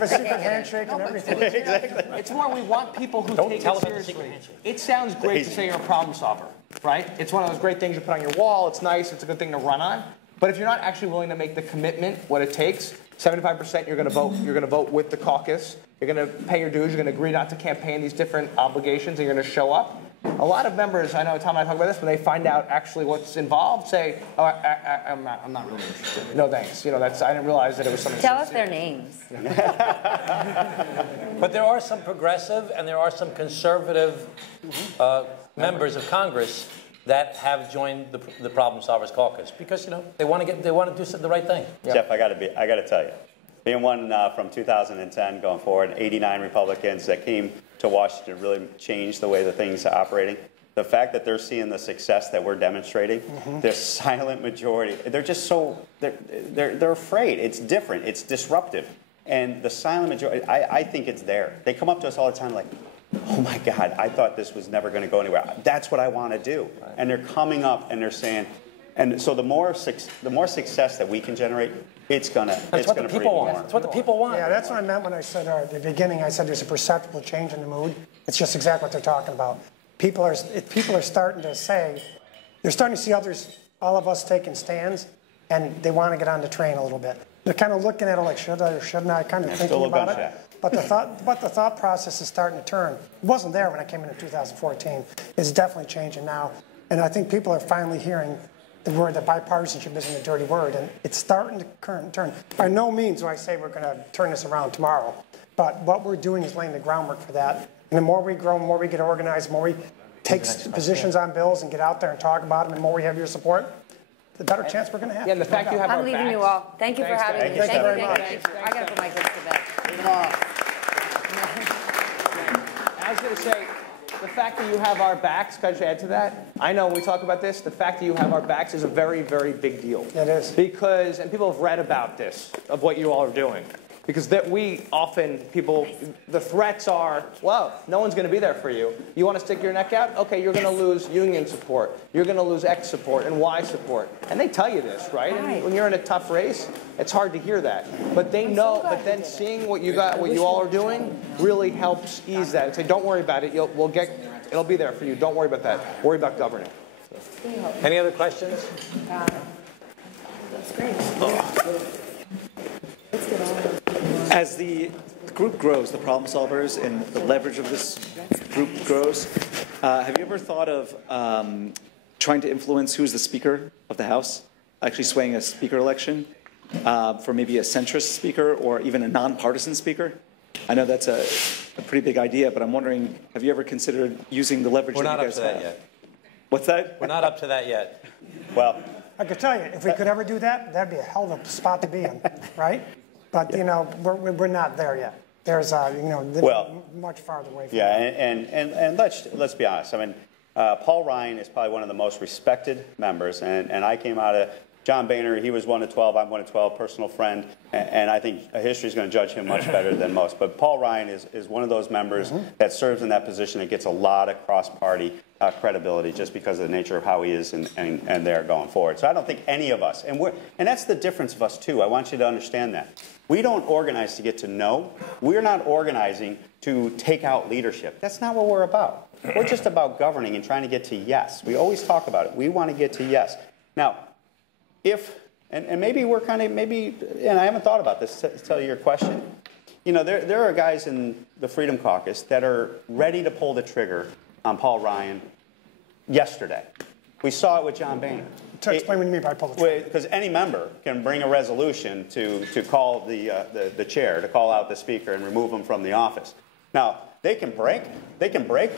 a secret handshake and everything. Exactly. It's more we want people who take it seriously. It sounds great to say you're a problem solver, right? It's one of those great things you put on your wall. It's nice. It's a good thing to run on. But if you're not actually willing to make the commitment, what it takes, 75% you're going to vote. You're going to vote with the caucus. You're going to pay your dues. You're going to agree not to campaign these different obligations, and you're going to show up. A lot of members, I know Tom and I talk about this, when they find out actually what's involved, say, "Oh, I'm not really interested. No thanks. I didn't realize that it was something." Tell us their names. But there are some progressive and there are some conservative members of Congress that have joined the Problem Solvers Caucus because they want to do the right thing. Yeah. Jeff, I got to tell you, being one from 2010 going forward, 89 Republicans that came to Washington really changed the way the things are operating. The fact that they're seeing the success that we're demonstrating, their silent majority, they're just they're afraid. It's different. It's disruptive. And the silent majority, I think it's there. They come up to us all the time like, oh my God, I thought this was never going to go anywhere. That's what I want to do. Right. And they're coming up and they're saying, and so the more success that we can generate, it's going to bring more. That's what the people want. Yeah, that's what I meant when I said at the beginning, I said there's a perceptible change in the mood. It's just exactly what they're talking about. People are starting to say, they're starting to see all of us taking stands, and they want to get on the train a little bit. They're kind of looking at it like, should I or shouldn't I, kind of thinking about it. But the thought process is starting to turn. It wasn't there when I came in 2014. It's definitely changing now. And I think people are finally hearing the word that bipartisanship isn't a dirty word. And it's starting to turn. By no means do I say we're going to turn this around tomorrow. But what we're doing is laying the groundwork for that. And the more we grow, the more we get organized, the more we take positions on bills and get out there and talk about them, and the more we have your support, the better chance we're going to have. Yeah, and the fact you have I'm leaving you all. Thank you for having me. Thank you very much. I got to put my kids to bed. I was going to say, the fact that you have our backs, can I just add to that? I know when we talk about this, the fact that you have our backs is a very, very big deal. It is. Because, and people have read about this, of what you all are doing. Because the threats are, well, no one's going to be there for you. You want to stick your neck out? Okay, you're going to lose union support. You're going to lose X support and Y support. And they tell you this, right? And when you're in a tough race, it's hard to hear that. But they know, but then seeing what you all are doing really helps ease that. And say, don't worry about it. It'll be there for you. Don't worry about that. Worry about governing. Any other questions? That's great. As the group grows, the problem solvers, and the leverage of this group grows, have you ever thought of trying to influence who's the Speaker of the House, actually swaying a Speaker election for maybe a centrist Speaker or even a nonpartisan Speaker? I know that's a pretty big idea, but I'm wondering, have you ever considered using the leverage that you guys have? We're not up to that yet. What's that? We're not up to that yet. Well, I could tell you, if we could ever do that, that'd be a hell of a spot to be in, right? But, we're not there yet. there's, much farther away from Yeah, that. and let's be honest. I mean, Paul Ryan is probably one of the most respected members, and I came out of John Boehner. He was 1 of 12. I'm 1 of 12, personal friend, and I think history is going to judge him much better than most. But Paul Ryan is one of those members that serves in that position that gets a lot of cross-party credibility just because of the nature of how he is and they're going forward. So I don't think any of us, and that's the difference of us too. I want you to understand that. We don't organize to get to know. We're not organizing to take out leadership. That's not what we're about. We're just about governing and trying to get to yes. We always talk about it. We want to get to yes. Now, and maybe we're kind of, and I haven't thought about this to tell you your question. There are guys in the Freedom Caucus that are ready to pull the trigger on Paul Ryan yesterday. We saw it with John Boehner. To explain what you mean by pull the trigger. Because any member can bring a resolution to call the chair, to call out the speaker and remove him from the office. Now, they can break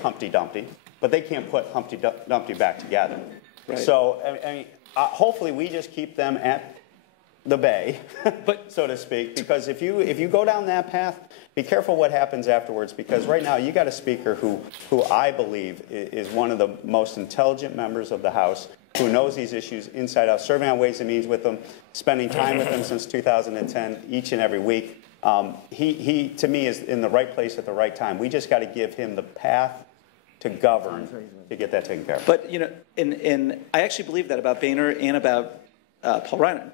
Humpty Dumpty, but they can't put Humpty Dumpty back together. Right. So, I mean, hopefully we just keep them at the bay, so to speak, because if you go down that path, be careful what happens afterwards, because right now you got a speaker who I believe is one of the most intelligent members of the House, who knows these issues inside out, serving on Ways and Means with them, spending time with them since 2010, each and every week. He to me, is in the right place at the right time. We just got to give him the path to govern to get that taken care of. But, I actually believe that about Boehner and about Paul Ryan.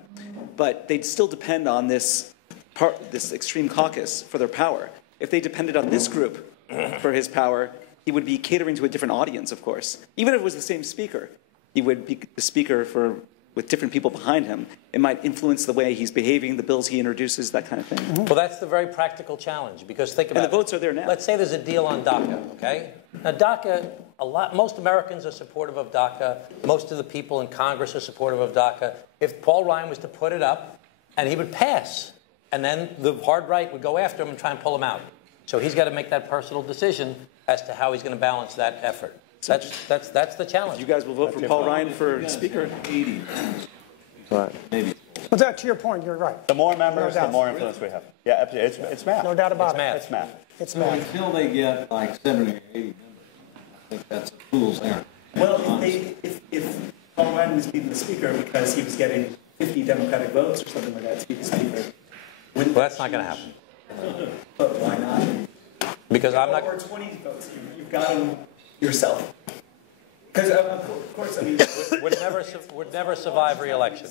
But they'd still depend on this extreme caucus for their power. If they depended on this group for his power, he would be catering to a different audience, of course. Even if it was the same speaker, he would be the speaker with different people behind him. It might influence the way he's behaving, the bills he introduces, that kind of thing. Well, that's the very practical challenge, because think about it. And the votes are there now. Let's say there's a deal on DACA, okay? Now, DACA, most Americans are supportive of DACA. Most of the people in Congress are supportive of DACA. If Paul Ryan was to put it up, and he would pass, and then the hard right would go after him and try and pull him out. So he's got to make that personal decision as to how he's going to balance that effort. That's the challenge. You guys will vote for Paul Ryan for Speaker? 80. Right. Maybe. But to your point, you're right. The more members, the more influence we have. Yeah, it's math. No doubt about it. It's math. It's So math. until they get like 70 or 80 members, I think that's a fool's errand. Well, if Paul Ryan was beating the speaker because he was getting 50 Democratic votes or something like that to beat the speaker. Well, that's not going to happen. But why not? Because I'm not. Or 20 votes. You've got him yourself. Because of course, I mean, would never survive re-election.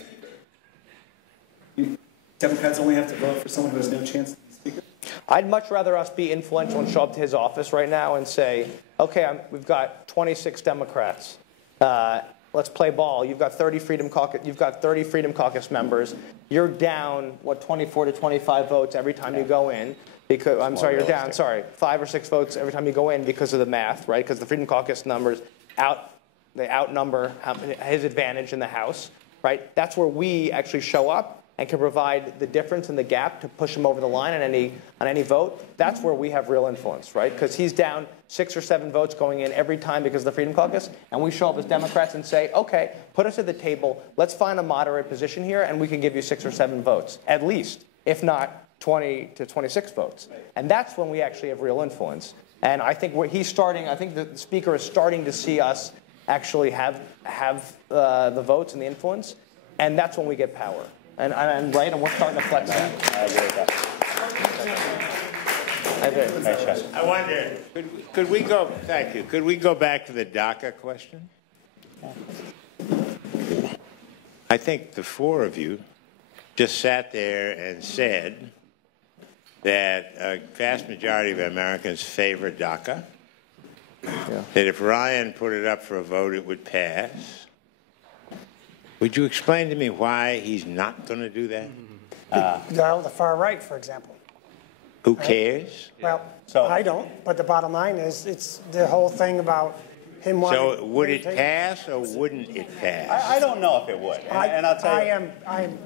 Democrats only have to vote for someone who has no chance to be speaker. I'd much rather us be influential and show up to his office right now and say, okay, we've got 26 Democrats. Let's play ball. You've got 30 Freedom Caucus members. You're down 24 to 25 votes every time you go in. Because you're down 5 or 6 votes every time you go in because of the math, right? Because the Freedom Caucus numbers outnumber his advantage in the House, right? That's where we actually show up and can provide the difference in the gap to push him over the line on any vote. That's where we have real influence, right? Because he's down 6 or 7 votes going in every time because of the Freedom Caucus, and we show up as Democrats and say, okay, put us at the table, let's find a moderate position here, and we can give you 6 or 7 votes, at least, if not 20 to 26 votes. And that's when we actually have real influence. And I think I think the Speaker is starting to see us actually have the votes and the influence, and that's when we get power. And we're starting to flex that. I agree with that. I wonder, could we go? Thank you. Could we go back to the DACA question? I think the 4 of you just sat there and said that a vast majority of Americans favor DACA. Yeah. That if Ryan put it up for a vote, it would pass. Would you explain to me why he's not going to do that? The far right, for example. Who cares? Well, I don't. But the bottom line is, it's the whole thing about him wanting. So would it pass or wouldn't it pass? I don't know if it would. And I'll tell you. I am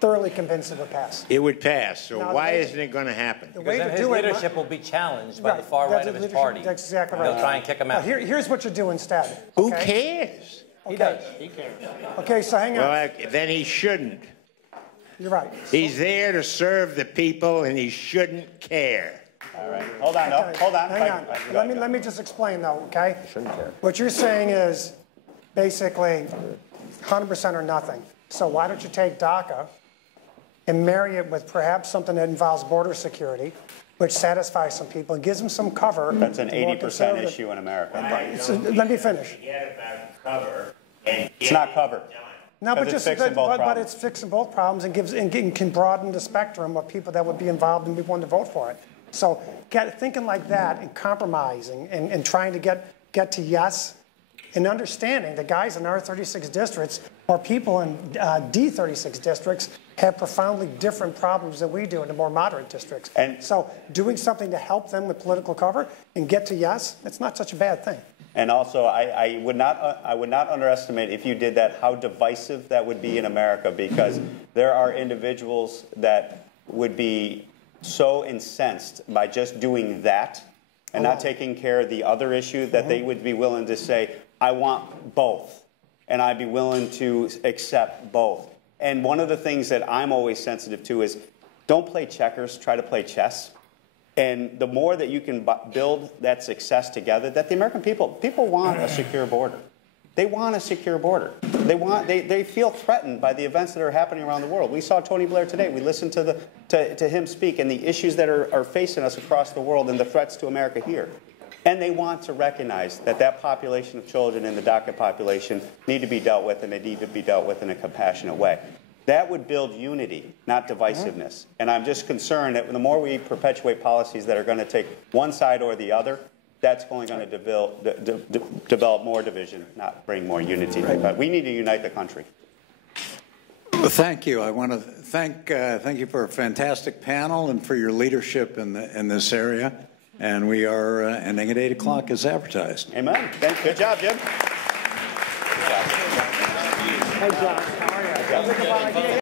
thoroughly convinced it would pass. It would pass. So now, why isn't it going to happen? Because then his leadership will be challenged by the far right of his party. That's exactly right. They'll try and kick him out. Here's what you do instead. Okay? Who cares? Okay. He does. He cares. Okay, so hang on. Well, then he shouldn't. You're right. He's there to serve the people, and he shouldn't care. All right. Hold on, no. Hold on. Hang on. Let me just explain, though, okay? What you're saying is basically 100% or nothing. So why don't you take DACA and marry it with perhaps something that involves border security, which satisfies some people and gives them some cover. That's an 80% issue in America. So let me finish. It's not cover. No, but it's fixing both problems and can broaden the spectrum of people that would be involved and be willing to vote for it. So thinking like that and compromising and trying to get to yes, and understanding the guys in R36 districts or people in D36 districts have profoundly different problems than we do in the more moderate districts. And so doing something to help them with political cover and get to yes, it's not such a bad thing. And also, I would not underestimate, if you did that, how divisive that would be in America, because there are individuals that would be so incensed by just doing that and not taking care of the other issue that they would be willing to say, I want both, and I'd be willing to accept both. And one of the things that I'm always sensitive to is don't play checkers, try to play chess. And the more that you can build that success together, that the American people want a secure border. They want a secure border. They feel threatened by the events that are happening around the world. We saw Tony Blair today. We listened to him speak and the issues that are facing us across the world and the threats to America here. And they want to recognize that that population of children in the DACA population need to be dealt with, and they need to be dealt with in a compassionate way. That would build unity, not divisiveness. And I'm just concerned that the more we perpetuate policies that are going to take one side or the other, that's only going to develop more division, not bring more unity. But we need to unite the country. Well, thank you. I want to thank you for a fantastic panel and for your leadership in this area. And we are ending at 8 o'clock as advertised. Amen. Good job, Jim. Hey, John.